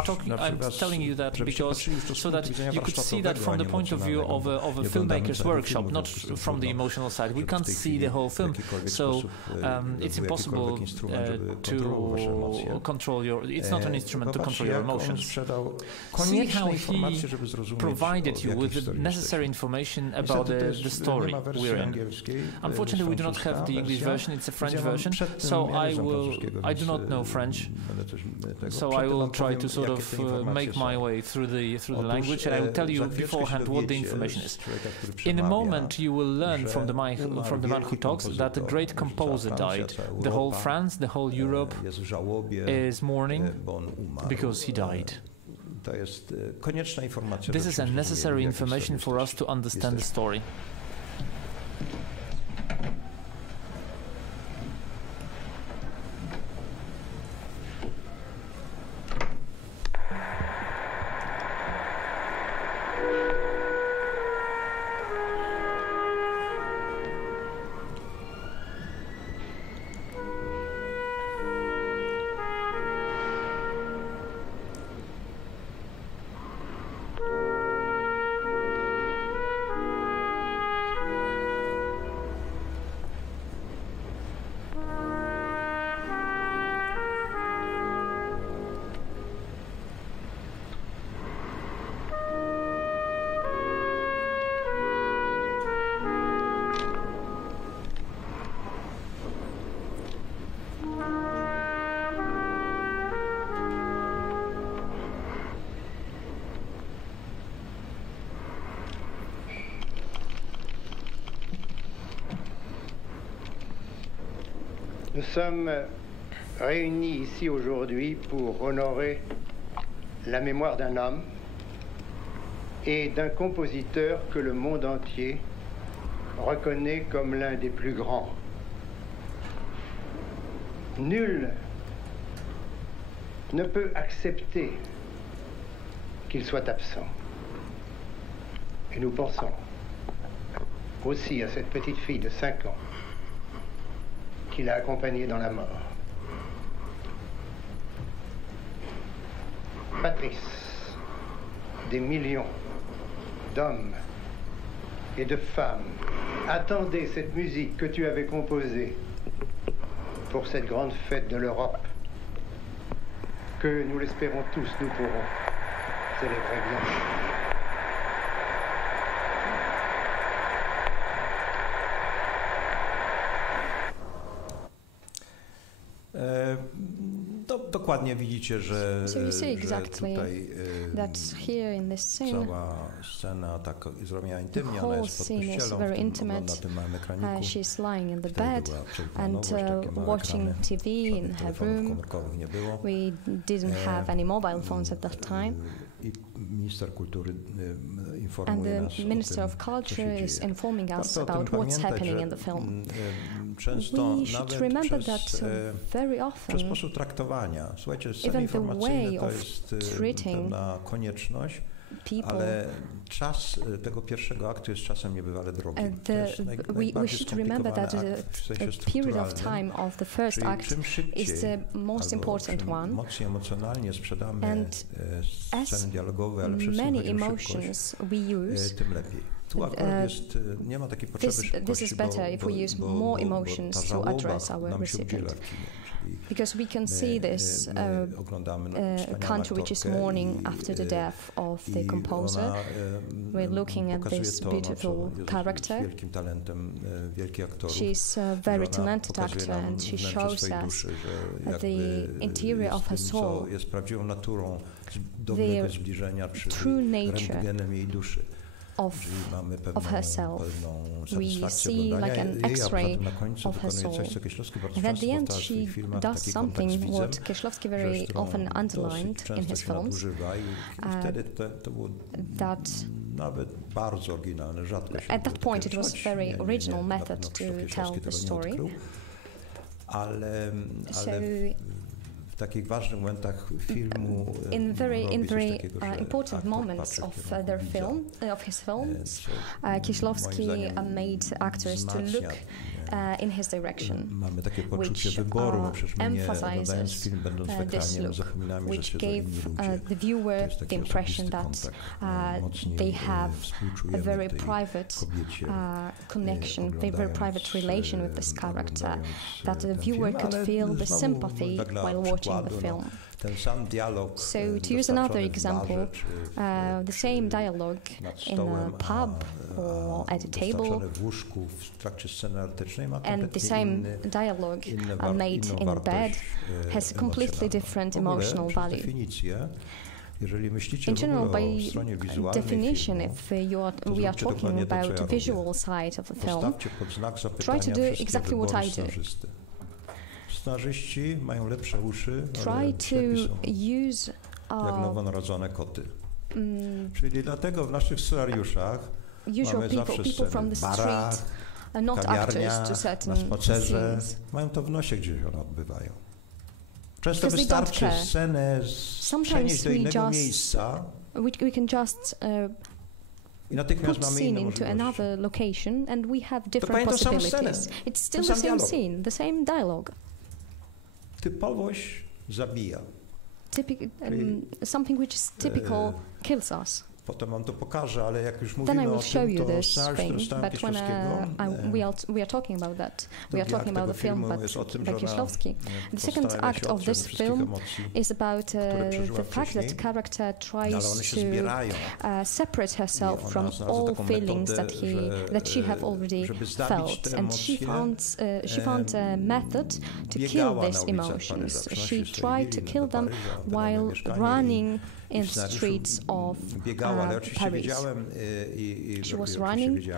telling you that because so that you could see that from the point of view of a a filmmaker's workshop, not from the emotional side. We can't see the whole film, so it's impossible to control your. It's not an instrument to control your emotions. See how he provided you with the necessary information about the story we're in. Unfortunately, we do not have the English version. It's a French version, so I do not know French, so I will try to sort of make my way through the language, and I will tell you beforehand what the information is. In a moment, you will learn from the man who talks that a great composer died. The whole France, the whole Europe is mourning because he died. This is a necessary information for us to understand the story. Nous sommes réunis ici aujourd'hui pour honorer la mémoire d'un homme et d'un compositeur que le monde entier reconnaît comme l'un des plus grands. Nul ne peut accepter qu'il soit absent. Et nous pensons aussi à cette petite fille de 5 ans qu'il a accompagnée dans la mort. Patrice, des millions d'hommes et de femmes attendaient cette musique que tu avais composée pour cette grande fête de l'Europe que, nous l'espérons tous, nous pourrons célébrer bientôt. Dokładnie widzicie, że tutaj cała scena tak zrobiona intymnie, ona jest pod kościelą, na tym małym ekraniku. She's lying in the bed and watching TV in her room. We didn't have any mobile phones at that time. And the Minister of Culture is informing us about what's happening in the film. We should remember that very often, even the way of treating people, czas tego pierwszego aktu jest czasem niebywale drogi. We should remember that the period of time of the first act is the most important one. And as many emotions we use, this is better if we use more emotions to address our recipient. Because we can see this country which is mourning after the death of the composer. We're looking at this beautiful character. She's a very talented actor, and she shows us the interior of her soul, the true nature of herself. We see like an X-ray of her soul. And at the end she does something what Kieślowski very often underlined in his films, that at that point it was a very original method to tell the story. In very important moments of his films, Kieślowski made actors to look in his direction, mamy takie poczucie wyboru, przecież my nie oglądając film, będąc w ekranie, zapominamy, że siedzą inni ludzie. the viewer the impression that they have a very private connection, very private relation with this character, that the viewer could feel the sympathy while watching the film. So, to use another example, the same dialogue in a pub or at a table, and the same dialogue made in a bed has a completely different emotional value. In general, by definition, if we are talking about the visual side of the film, try to do exactly what I do. Scenarzyści mają lepsze uszy, Try to use jak nowonarodzone koty. Czyli dlatego w naszych scenariuszach mamy zawsze sceny w barach, kawiarniach, na spacerze. Mają to w nosie, gdzie się one odbywają. Często wystarczy scenę przenieść do innego miejsca i natychmiast mamy inne możliwości. To pamiętam samą scenę. It's still the same scene, the same dialogue. Typowość zabija. Something which is typical kills us. Potem wam to pokażę, ale jak już Then I mówimy will o show tym, you to this thing, but when we are talking about that, we are talking about the film by Kieślowski. The second act of this film is about the fact that the character tries to separate herself from all feelings that she have already felt, and she found a method to kill these emotions. She tried to kill them while running in the streets of Paris. She was running,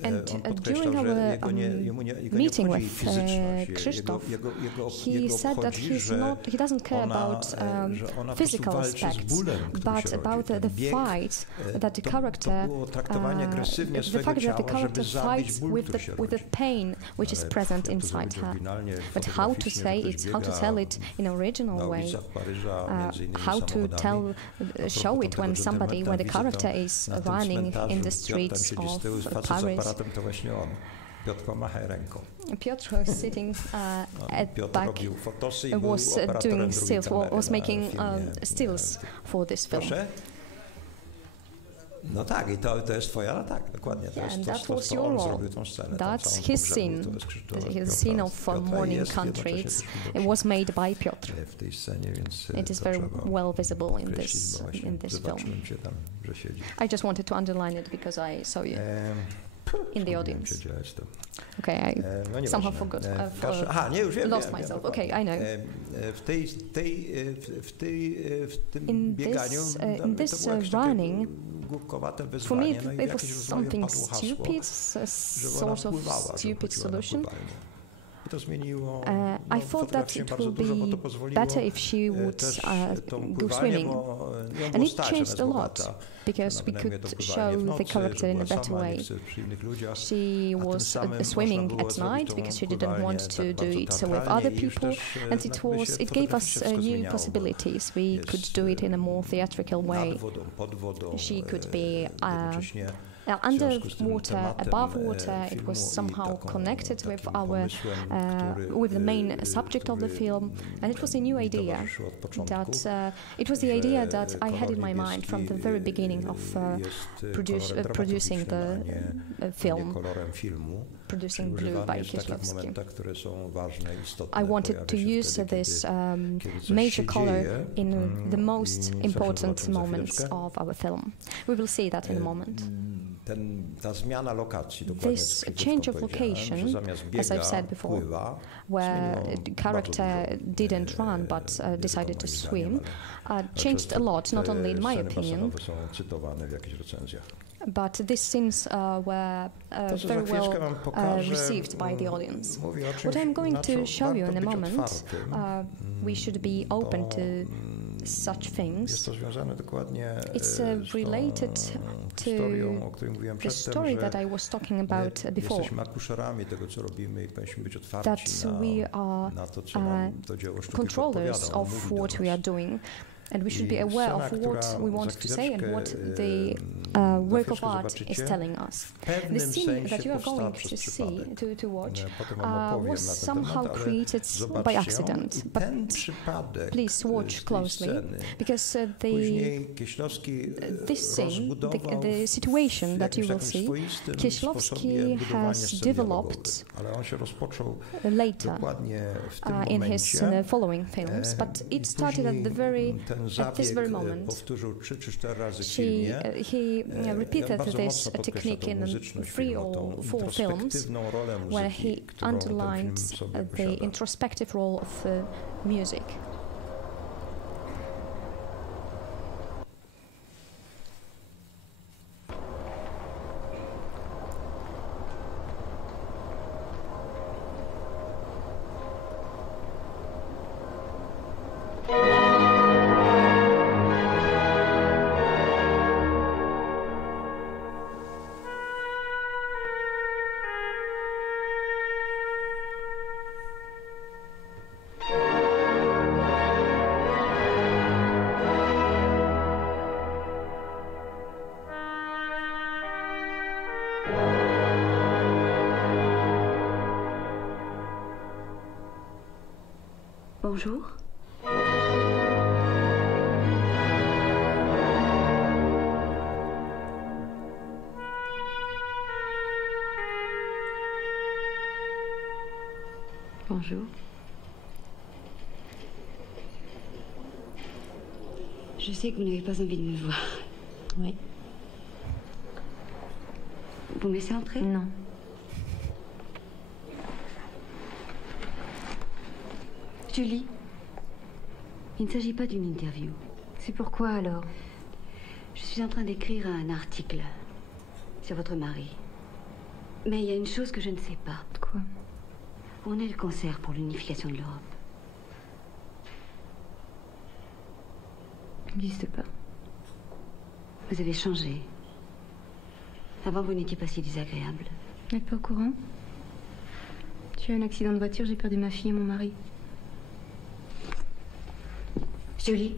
and during our meeting with Krzysztof, he said that he doesn't care about physical aspects, but about the fight that the character, the fact that the character fights with the pain which is present inside her. But how to say it, how to tell it in an original way, how to show it when the character is running in the streets of Paris. Piotr was sitting at the back, was doing stills, was making stills for this film. No tak, i to jest twoja, tak, dokładnie. And that was your role. That's his scene. His scene of morning country. It was made by Piotr. It is very well visible in this film. I just wanted to underline it because I saw you in the audience. Okay, I somehow forgot. Lost myself. Okay, I know. In this running, for me, it was something stupid, a sort of stupid solution. I thought that it would be better if she would go swimming. And it changed a lot, because we could show the character in a better way. She was swimming at night because she didn't want to do it with other people, and it gave us new possibilities. We could do it in a more theatrical way. She could be under water, above water. It was somehow connected with with the main subject of the film, and it was a new idea. It was the idea that I had in my mind from the very beginning of producing the film. Producing Blue by Kieślowski. I wanted to use this major color in the most important moments of our film. We will see that in a moment. This change of location, as I've said before, where the character didn't run but decided to swim, changed a lot, not only in my opinion, but these scenes were very well received by the audience. What I'm going to show you in a moment, we should be open to such things. It's related to the story that I was talking about before, that we are controllers of what we are doing. And we should be aware of what we want to say and what the work of art is telling us. The scene that you are going to see, to watch, was somehow created by accident. But please watch closely, because this scene, the situation that you will see, Kieślowski has developed later in his following films, but it started at this very moment. He repeated this technique in 3 or 4 films, where he underlined the introspective role of music. Bonjour. Bonjour. Je sais que vous n'avez pas envie de me voir. Oui. Vous me laissez entrer? Non. Julie, il ne s'agit pas d'une interview. C'est pourquoi alors? Je suis en train d'écrire un article sur votre mari. Mais il y a une chose que je ne sais pas. Quoi? Où en est le concert pour l'unification de l'Europe? Il n'existe pas. Vous avez changé. Avant, vous n'étiez pas si désagréable. Vous n'êtes pas au courant? J'ai eu un accident de voiture, j'ai perdu ma fille et mon mari. Julie,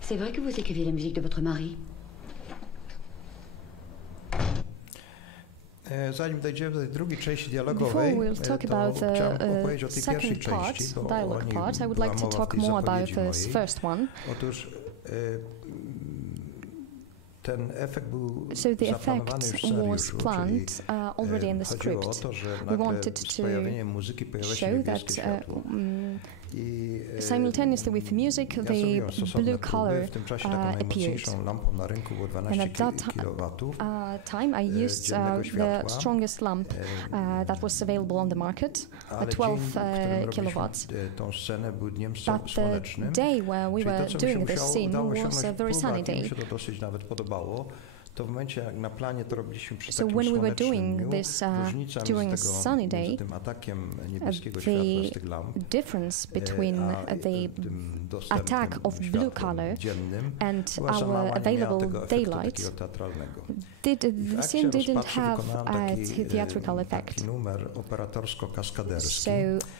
c'est vrai que vous écrivez la musique de votre mari? Zanim dojdziemy do tej drugiej części dialogowej, to chciałem opowiedzieć o tej pierwszej części, bo o niej była mowa w tej zapowiedzi mojej. Otóż ten efekt był zaplanowany już w scenariuszu, czyli chodziło o to, że nagle z pojawieniem muzyki pojawia się niebieskie światło. Simultaneously with music, the blue color appeared. And at that time, I used the strongest lamp that was available on the market, 12 kilowatts. But the day where we were doing this scene was a very sunny day. To w momencie, jak na planie to robiliśmy przy takim słonecznym dniu, during a sunny day, tym atakiem niebieskiego światła z tych lamp, difference between the attack of blue color and our available daylight, the scene didn't have a theatrical effect. So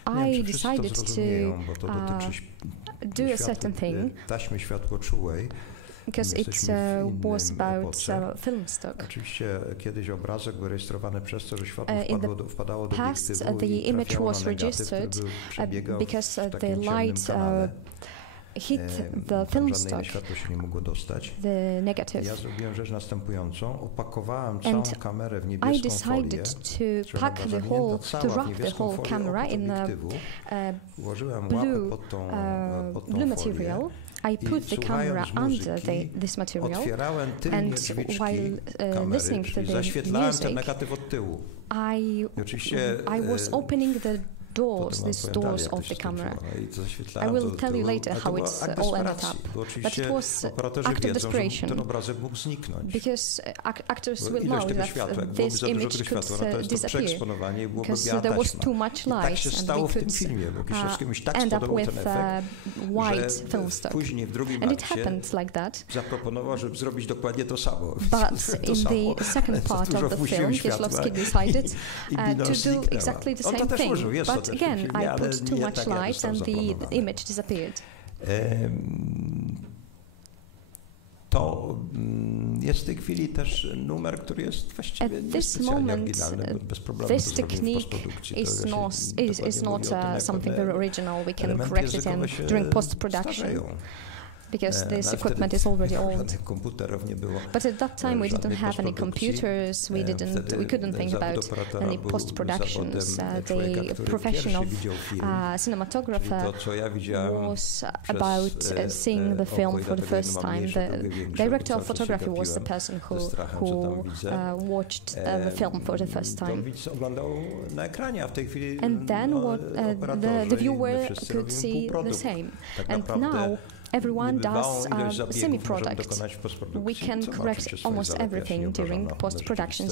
I decided to do a certain thing, because it was about film stock. Oczywiście kiedyś obrazek był rejestrowany przez to, że światło wpadało do past, the image was registered because the light hit the film stock, światło się nie mogło dostać. The negative. Ja zrobiłem rzecz następującą. Opakowałem całą kamerę w niebieską folię, to wrap the whole camera in włożyłem łapę pod tą material. I put the camera under this material, and while listening to the music, I was opening these doors of the camera. I will tell you later how it's all ended up. But it was act of desperation, because actors will know that this image could disappear, because there was too much light and we could end up with white film stock. And it happened like that. But in the second part of the film, Kieślowski decided to do exactly the same thing. But again, I put too much light and the image disappeared. To jest w tej chwili też numer, który jest właściwie niespecjalnie oryginalny, bez problemu this technique is not something very original. We can correct it during post-production. Because this equipment is already old. But at that time we didn't have any computers, we couldn't think about any post-productions. The profession of cinematographer was about seeing the film for the first time. The director of photography was the person who watched the film for the first time. And then the viewer could see the same. And now everyone does semi-product. We can correct almost everything during post-production.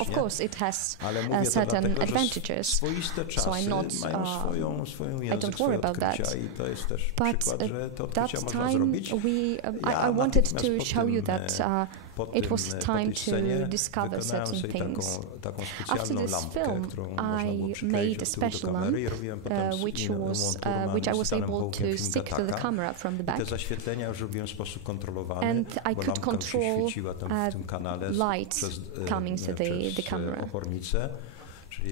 Of course, it has certain advantages, so I don't worry about that. But at that time, I wanted to show you that it was time to discover certain things. After this film, I made a special lamp, which I was able to stick to the camera from the back, and I could control light coming to the camera,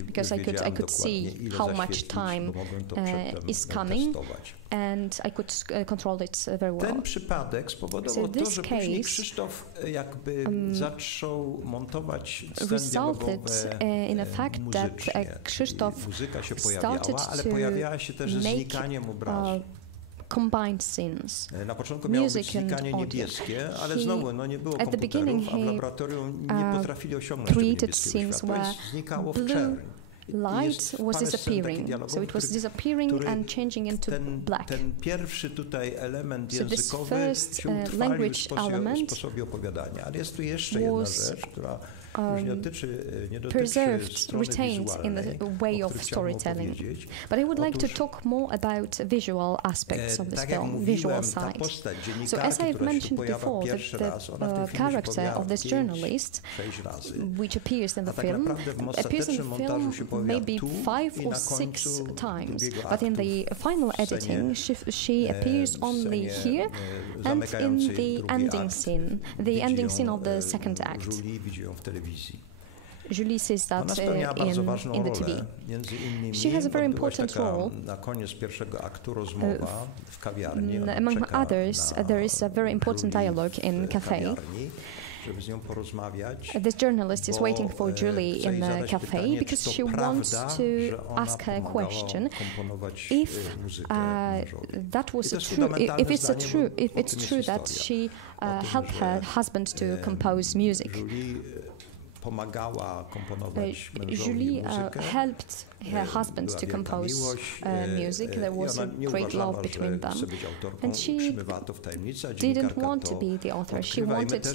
because I could see how much time is coming, and I could control it very well. Ten przypadek spowodował to, że później Krzysztof jakby zaczął montować sceny dialogowe, in a fact that Krzysztof muzyka się pojawiała, ale pojawiała się też znikaniem obrazu. Combined scenes. Na początku miało być znikanie niebieskie, ale znowu nie było komputerów, a w laboratorium nie potrafili osiągnąć tego niebieskiego światła, znikało w czerni. Light was disappearing, so it was disappearing and changing into black. Ten pierwszy tutaj element językowy się utrwalił w sposobie opowiadania, ale jest tu jeszcze jedna rzecz, która preserved, retained in the way of storytelling. But I would like to talk more about visual aspects of this film, visual side. So as I have mentioned before, the character of this journalist, which appears in the film, maybe 5 or 6 times, but in the final editing, she appears only here and in the ending scene of the second act. Julie sees that in the TV. She has a very important role. Among others, there is a very important dialogue in cafe. This journalist is waiting for Julie in the cafe because she wants to ask her a question. If that was true, if it's true that she helped her husband to compose music. Julie helped her husband to compose music. There was a great love between them, and she didn't want to be the author. She wanted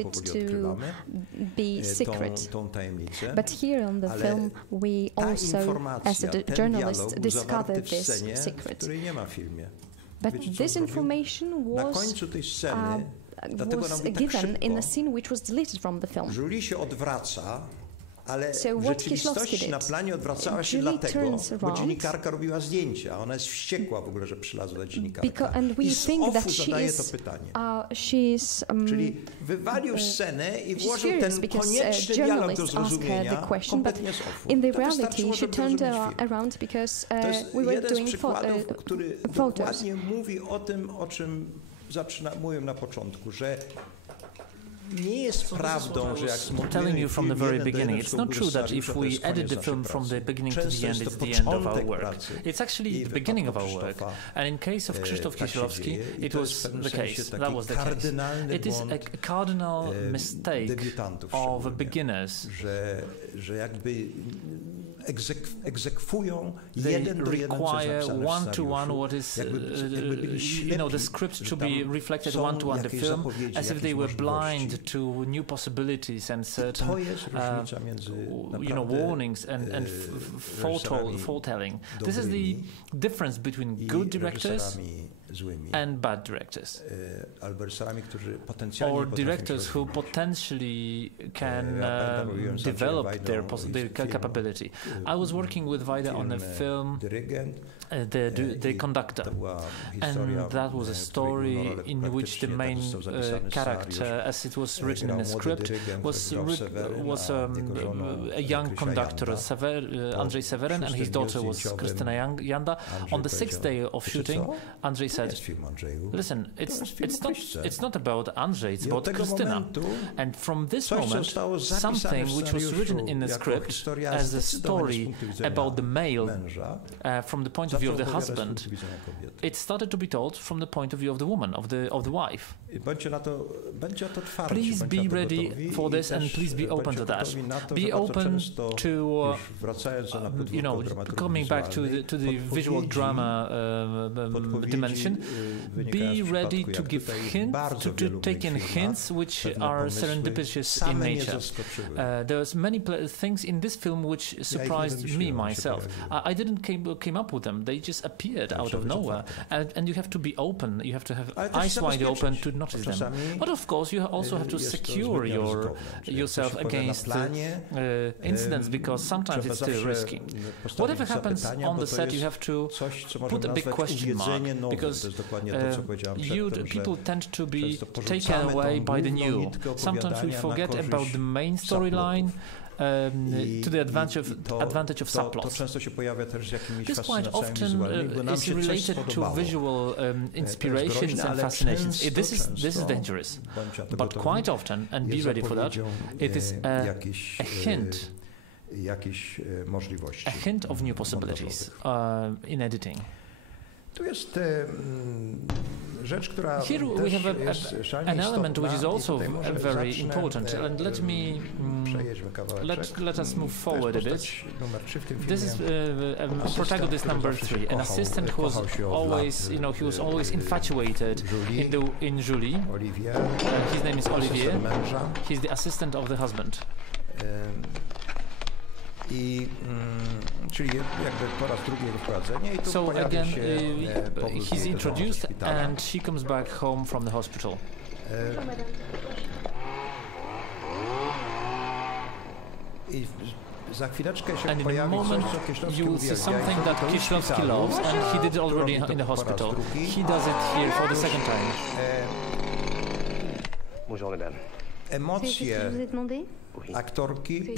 it to be secret. But here on the film, we also, as a journalist, discovered this secret. But this information was given in a scene which was deleted from the film. Julie się odwraca, ale w rzeczywistości na planie odwracała się dlatego, bo dziennikarka robiła zdjęcia. Ona jest wściekła w ogóle, że przylazła do dziennikarka. I z offu zadaje to pytanie. Czyli wywalił scenę i włożył ten konieczny dialog do zrozumienia kompletnie z offu. In the reality, she turned around because we were doing przykładów, który dokładnie mówi o tym, o czym mówiłem na początku, że nie jest prawdą, że jak telling you from the very beginning, it's not true that if we edit the film from the beginning to the end, it's the end of our work. It's actually the beginning of our work. And in case of Krzysztof Kieślowski, it was the case. That was the case. It is a cardinal mistake of beginners. Że jakby egzekwują jeden do jeden, require one-to-one what is, the script to be reflected one-to-one the film, as if they were blind to new possibilities and certain, warnings and foretelling. This is the difference between good directors and bad directors, or directors who potentially can develop their capability. I was working with Wajda on a film the conductor, and that was a story in which the main character, as it was written in the script, was a young conductor, Andrzej Seweryn, and his daughter was Krystyna Janda. On the 6th day of shooting, Andrzej said, "Listen, it's not about Andrzej, it's about Krystyna." And from this moment, something which was written in the script as a story about the male from the point of view of the husband, it started to be told from the point of view of the woman, of the wife. Please be ready for this, and please be open to that. Be open to, coming back to the visual drama dimension. Be ready to give hints, to take in hints which are serendipitous in nature. There's many things in this film which surprised me myself. I didn't came up with them; they just appeared out of nowhere, and you have to be open. You have to have eyes wide open to notice them. But of course, you also have to secure yourself against incidents, because sometimes it's too risky. Whatever happens on the set, you have to put a big question mark, because people tend to be taken away by the new. Sometimes we forget about the main storyline. To the advantage of subplots. This quite often is related to visual inspirations and fascinations. This is dangerous, but quite often, and be ready for that, it is a hint of new possibilities in editing. Here we have an element which is also very important, and let us move forward a bit. This is protagonist number 3, an assistant who was always, he was always infatuated in Julie. His name is Olivier. He's the assistant of the husband. So again, he's introduced, and she comes back home from the hospital. And in a moment you will see something that Kieślowski loves, and he did it already in the hospital. He does it here for the second time. Bonjour, madame.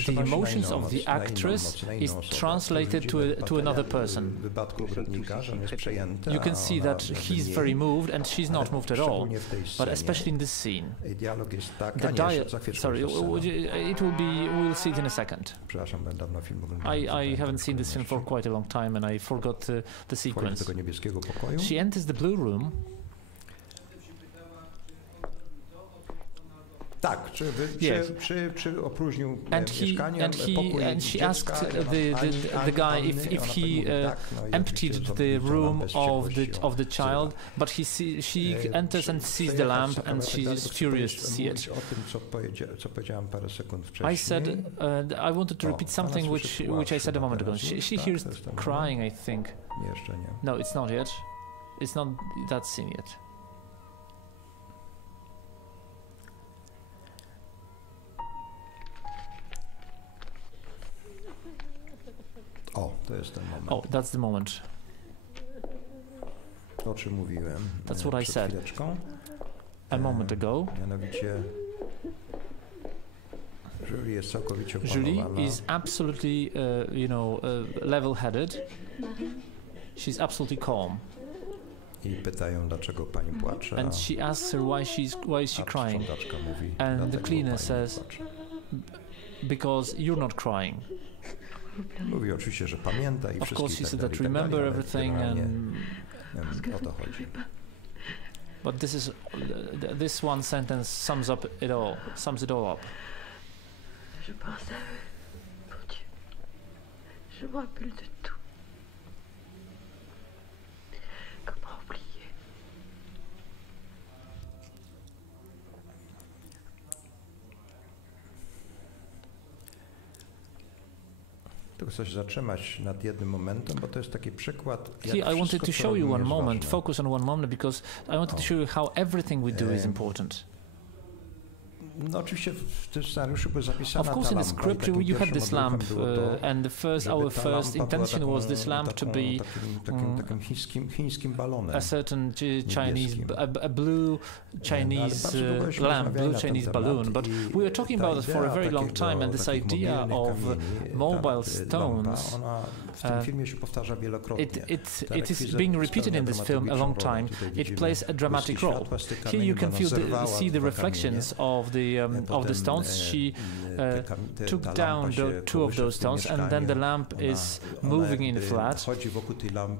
The emotions of the actress is translated to another person. You can see that he's very moved and she's not moved at all, but especially in this scene. The sorry, we'll see it in a second. I haven't seen this film for quite a long time, and I forgot the sequence. She enters the blue room. And she asked the guy if he emptied the room of the child, but she enters and sees the lamp, and she is furious to see it. I said I wanted to repeat something which I said a moment ago. She hears crying, I think. No, it's not yet. It's not that scene yet. Oh, that's the moment. That's what I said a moment ago. Julie is absolutely, level-headed. She's absolutely calm. And she asks her why is she crying, and the cleaner says, "Because you're not crying." Of course, she said that remember everything, but this one sentence sums it all up. Je pense à eux, mon Dieu. Je me rappelle de tout. Comment oublier? Chcę się zatrzymać nad jednym momentem, bo to jest taki przykład. Here I wanted to show you one moment, focus on one moment, because I wanted to show you how everything we do is important. No oczywiście w tym scenariuszu była zapisana Of course, in the script you had this lamp, and our first intention was this lamp to be takim chińskim balonem. A certain Chinese, a blue Chinese lamp, blue Chinese balloon. But we were talking about it for a very long time, and this idea of mobile stones, it is being repeated in this film a long time. It plays a dramatic role. Here you can see the reflections of the stones. She took down two of those stones, and then the lamp is moving in flat.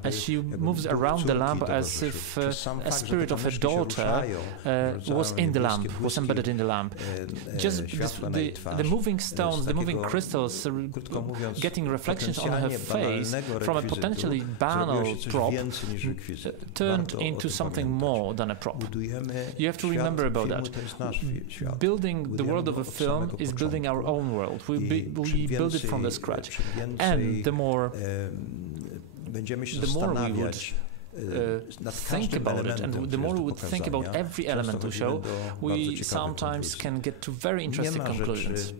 As she moves around the lamp, as if a spirit of a daughter was in the lamp, was embedded in the lamp. Just the moving stones, the moving crystals, getting reflections on her face from a potentially banal prop, turned into something more than a prop. You have to remember about that. Building the world of a film is building our own world. We build it from the scratch. And the more we would think about it, and the more we would think about every element to show, we sometimes can get to very interesting conclusions.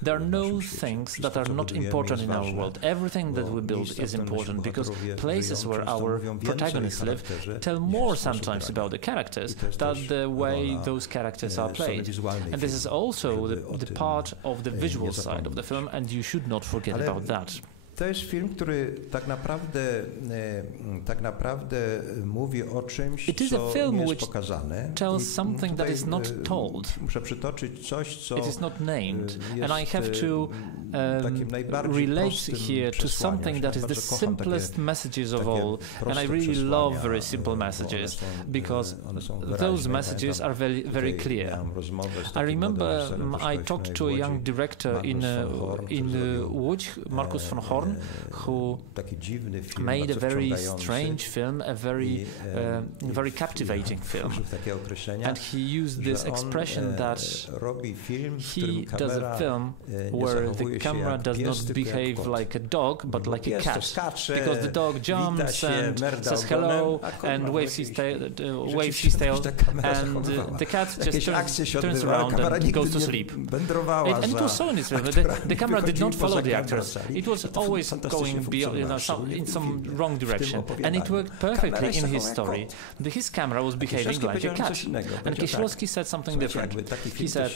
There are no things that are not important in our world. Everything that we build is important, because places where our protagonists live tell more sometimes about the characters than the way those characters are played. And this is also the part of the visual side of the film, and you should not forget about that. To jest film, który tak naprawdę mówi o czymś, co nie jest pokazane. Tells something that is not told. Muszę przytoczyć coś, co it is not named, and I have to relate here to something that is the simplest messages of all, and I really love very simple messages, because those messages are very, very clear. I remember I talked to a young director in Łódź, Markus von Horn, who made a very strange film, a very captivating film. And he used this expression that he does a film where the camera does not behave like a dog, but like a cat. Because the dog jumps and says hello and waves his tail, and the cat just turns around and goes to sleep. And it was so in this film. The camera did not follow the actors. It was always going beyond, in some wrong direction, and it worked perfectly in his story. His camera was behaving like a cat. And Kieślowski said something different. He said,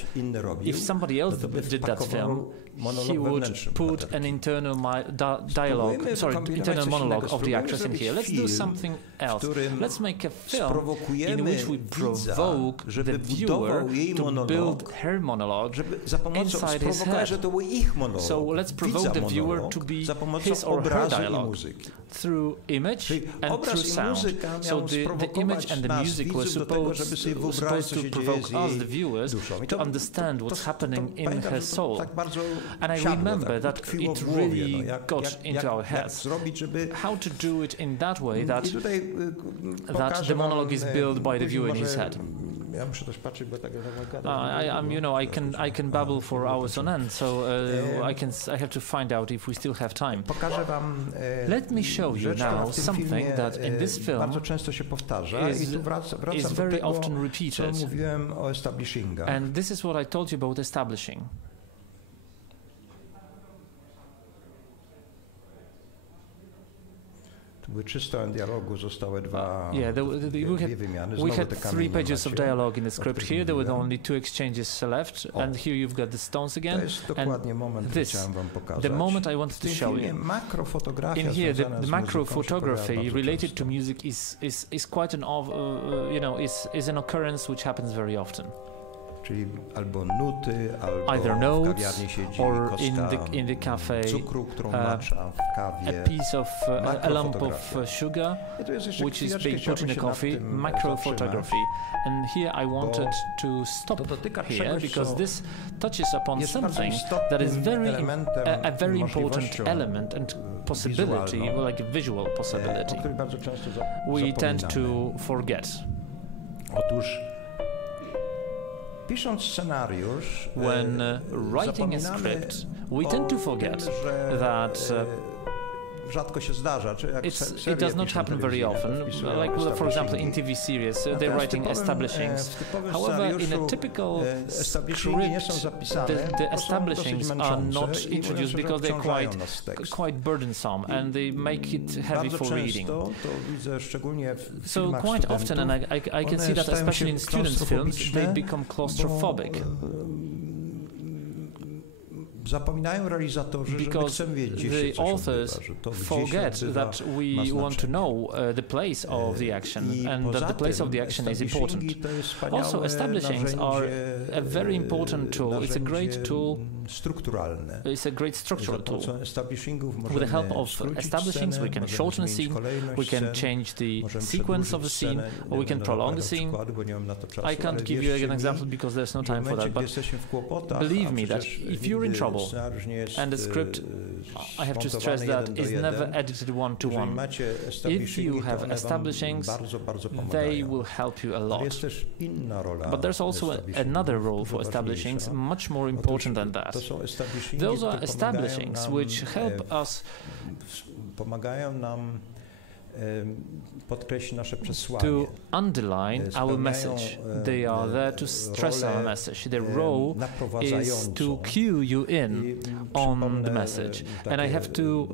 if somebody else did that film, he would put an internal internal monologue of the actress in here. Let's do something else. Let's make a film in which we provoke the viewer to build her monologue inside his head. So let's provoke the viewer to be his or her dialogue through image and through sound. So the image and the music were supposed to provoke us, the viewers, to understand what's happening in her soul. And I remember that it really got into our heads. How to do it in that way that the monologue is built by the viewer in his head. I can babble for hours on end, so I have to find out if we still have time. Let me show you now something that in this film is very often repeated. And this is what I told you about establishing. We had 3 pages of dialogue in the script here. There were only 2 exchanges left, and here you've got the stones again. And this, the moment I wanted to show you. In here, the macro photography related to music is quite an is an occurrence which happens very often. Either notes or in the cafe, a piece of a lump of sugar which is being put in the coffee, macro photography. And here I wanted to stop here because this touches upon something that is a very important element and possibility, like a visual possibility, we tend to forget. When writing a script, we tend to forget that rzadko się zdarza. It does not happen very often. Like, for example, in TV series, they're writing establishings. However, in a typical script, the establishings are not introduced because they're quite burdensome and they make it heavy for reading. So quite often, and I can see that especially in students' films, they become claustrophobic. Zapominają realizatorzy, because the authors forget that we want to know the place of the action and that the place of the action is important. Also, establishings are a very important tool. It's a great tool. It's a great structural tool. With the help of establishings, we can shorten a scene, we can change the sequence of a scene, or we can prolong the scene. I can't give you an example because there's no time for that, but believe me that if you're in trouble, and the script, I have to stress that, is never edited one-to-one. If you have establishings, they will help you a lot. But there's also another role for establishings, much more important than that. Those are establishings which help us to underline our message. They are there to stress our message. Their role is to cue you in on the message. And I have to,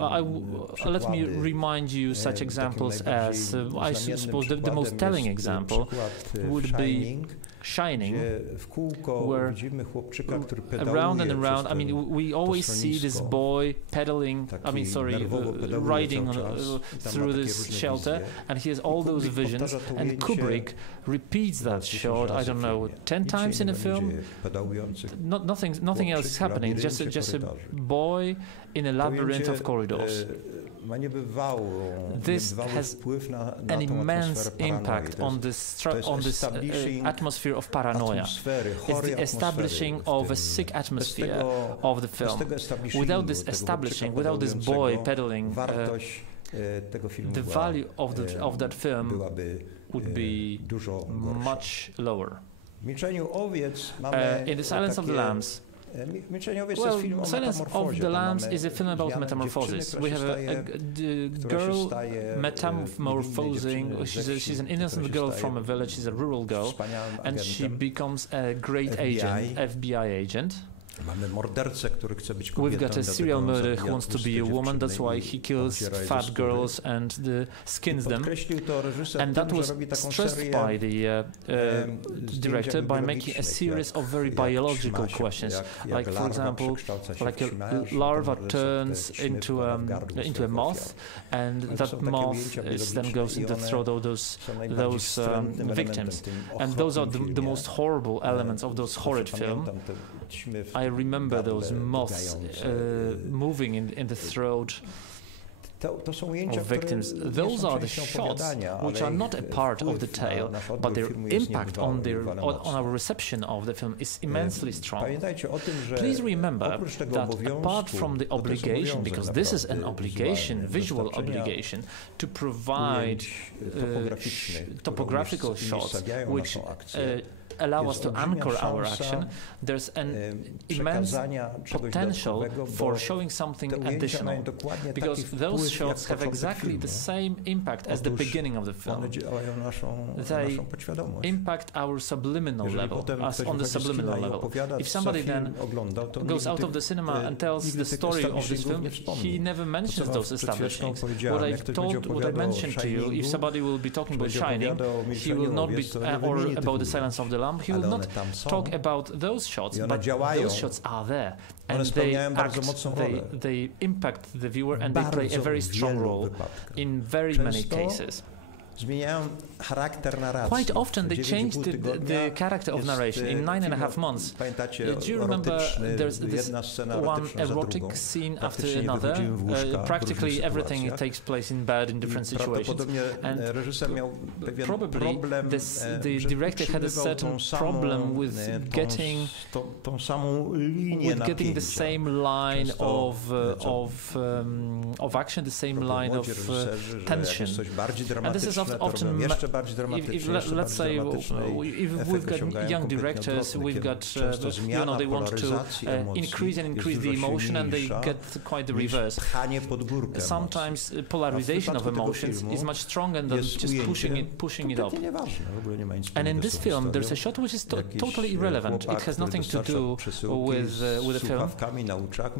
let me remind you such examples as, I suppose the most telling example would be Shining, where around and around, I mean, we always see this boy pedaling, riding through this shelter, and he has all those visions, and Kubrick repeats that shot, I don't know, 10 times in a film. Nothing else is happening, just a boy in a labyrinth of corridors. This has an immense impact on this atmosphere of paranoia. It's the establishing of a sick atmosphere of the film. Without this establishing, without this boy pedaling, the value of that film would be much lower. In The Silence of the Lambs, well, Silence of the Lambs is a film about metamorphosis. We have a girl metamorphosing. She's an innocent girl from a village. She's a rural girl, and she becomes a great agent, FBI agent. We've got a serial murderer who wants to be a woman, that's why he kills fat girls and skins them. And that was stressed by the director by making a series of very biological questions. Like, for example, like a larva turns into a moth, and that moth then goes into the throat of those victims. And those are the most horrible elements of those horrid films. I remember those moths moving in the throat of victims. Those are the shots which are not a part of the tale, but their impact on our reception of the film is immensely strong. Please remember that apart from the obligation, because this is an obligation, visual obligation, to provide topographical shots which allow us to anchor our action, there's an immense potential for showing something additional, because those shots have exactly the same impact as the beginning of the film. They impact our subliminal level, us on the subliminal level. If somebody then goes out of the cinema and tells the story of this film, he never mentions those establishings. What I mentioned to you, if somebody will be talking about Shining, he will not be, or about The Silence of the Lambs, he will not talk about those shots, but those shots are there, and they impact the viewer, and they play a very strong role in very many cases. Quite often they change the character of narration in 9.5 months. Do you remember there's this one erotic scene after another? Practically everything takes place in bed in different situations. And probably the director had a certain problem with getting the same line of action, the same line of tension. And this is often, let's say, if we've got young directors, we've got, they want to increase the emotion, and they get quite the reverse. Sometimes polarization of emotions is much stronger than just pushing it up. And in this film, there's a shot which is totally irrelevant. It has nothing to do with the film.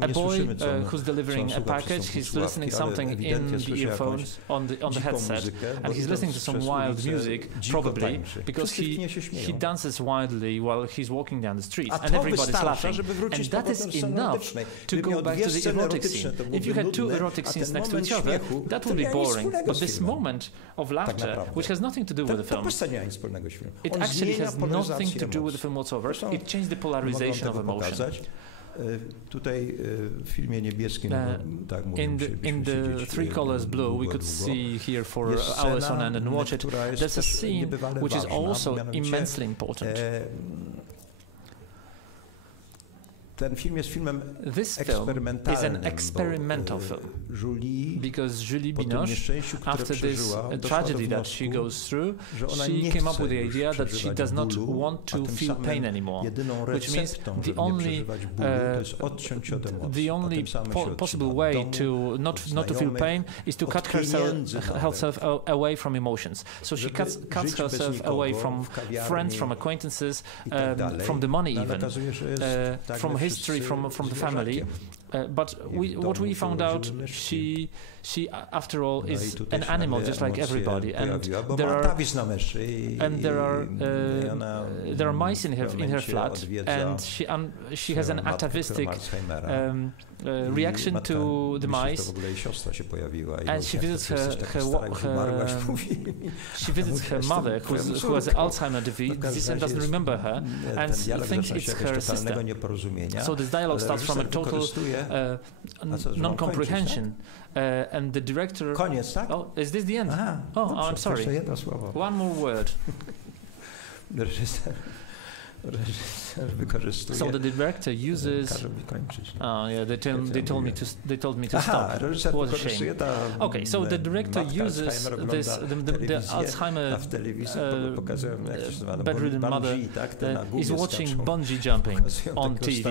A boy who's delivering a package, he's listening something in the earphones on the headset, and he's listening to some wild music, probably because he dances wildly while he's walking down the street, and everybody's laughing. And that is enough to go back to the erotic scene. If you had two erotic scenes next to each other, that would be boring. But this moment of laughter, which has nothing to do with the film, it actually has nothing to do with the film whatsoever. It changed the polarization of emotion. In the Three Colors Blue, we could see here for hours on end and watch it. There's a scene which is also immensely important. This film is an experimental film because Julie Binoche, after this tragedy that she goes through, she came up with the idea that she does not want to feel pain anymore, which means the only possible way to not to feel pain is to cut herself away from emotions. So she cuts herself away from friends, from acquaintances, from the money even, from history, from the family, but what we found out, she after all is an animal just like everybody, and there are mice in her flat, and she has an atavistic reaction to the mice, and she visits her mother who has Alzheimer's disease and doesn't remember her, and thinks it's her sister. So this dialogue starts from a total non-comprehension, and the director... Oh, is this the end? Oh, I'm sorry. One more word. So the director uses. Oh yeah, they told me to stop. What a shame. Okay, so the director uses this. The Alzheimer bedridden mother is watching bungee jumping on TV,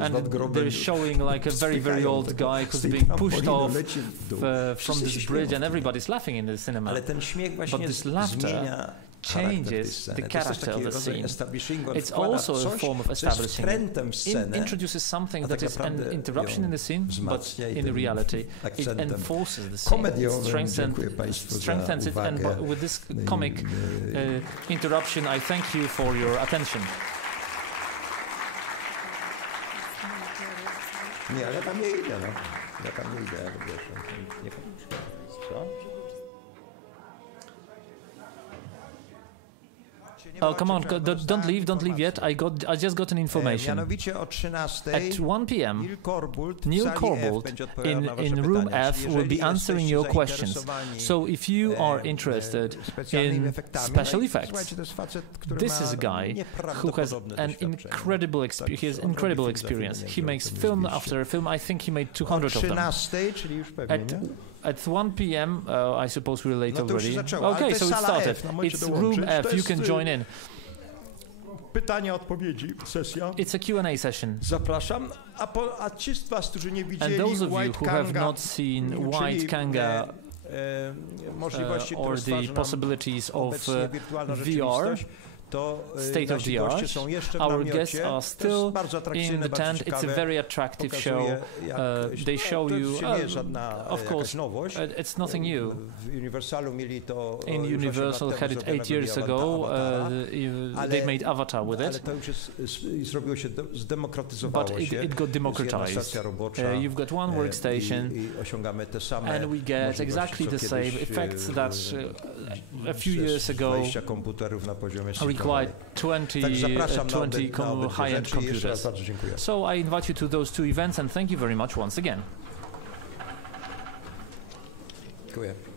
and they're showing like a very old guy who's being pushed off from this bridge, and everybody's laughing in the cinema. But this laughter changes the character of the scene. It's also a form of establishing. Introduces something that is an interruption in the scene, but in reality, it enforces the scene. It strengthens it, and with this comic interruption, I thank you for your attention. Oh, come on, don't leave yet. I just got an information. At 1 p.m., Neil Corbould in room F will be answering your questions. So if you are interested in special effects, this is a guy who has an incredible experience. He makes film after film. I think he made 200 of them. At 1 p.m., I suppose we're late already. Okay, so it started. It's room F. You can join in. It's a Q&A session. And those of you who have not seen White Kanga or the possibilities of VR, state of the art, our guests are still in the tent. It's a very attractive show. They show you, of course, it's nothing new. In Universal had it 8 years ago. They made Avatar with it, but it got democratized. You've got one workstation, and we get exactly the same effects that a few years ago required 20 high-end computers. So I invite you to those two events, and thank you very much once again. Dziękuję.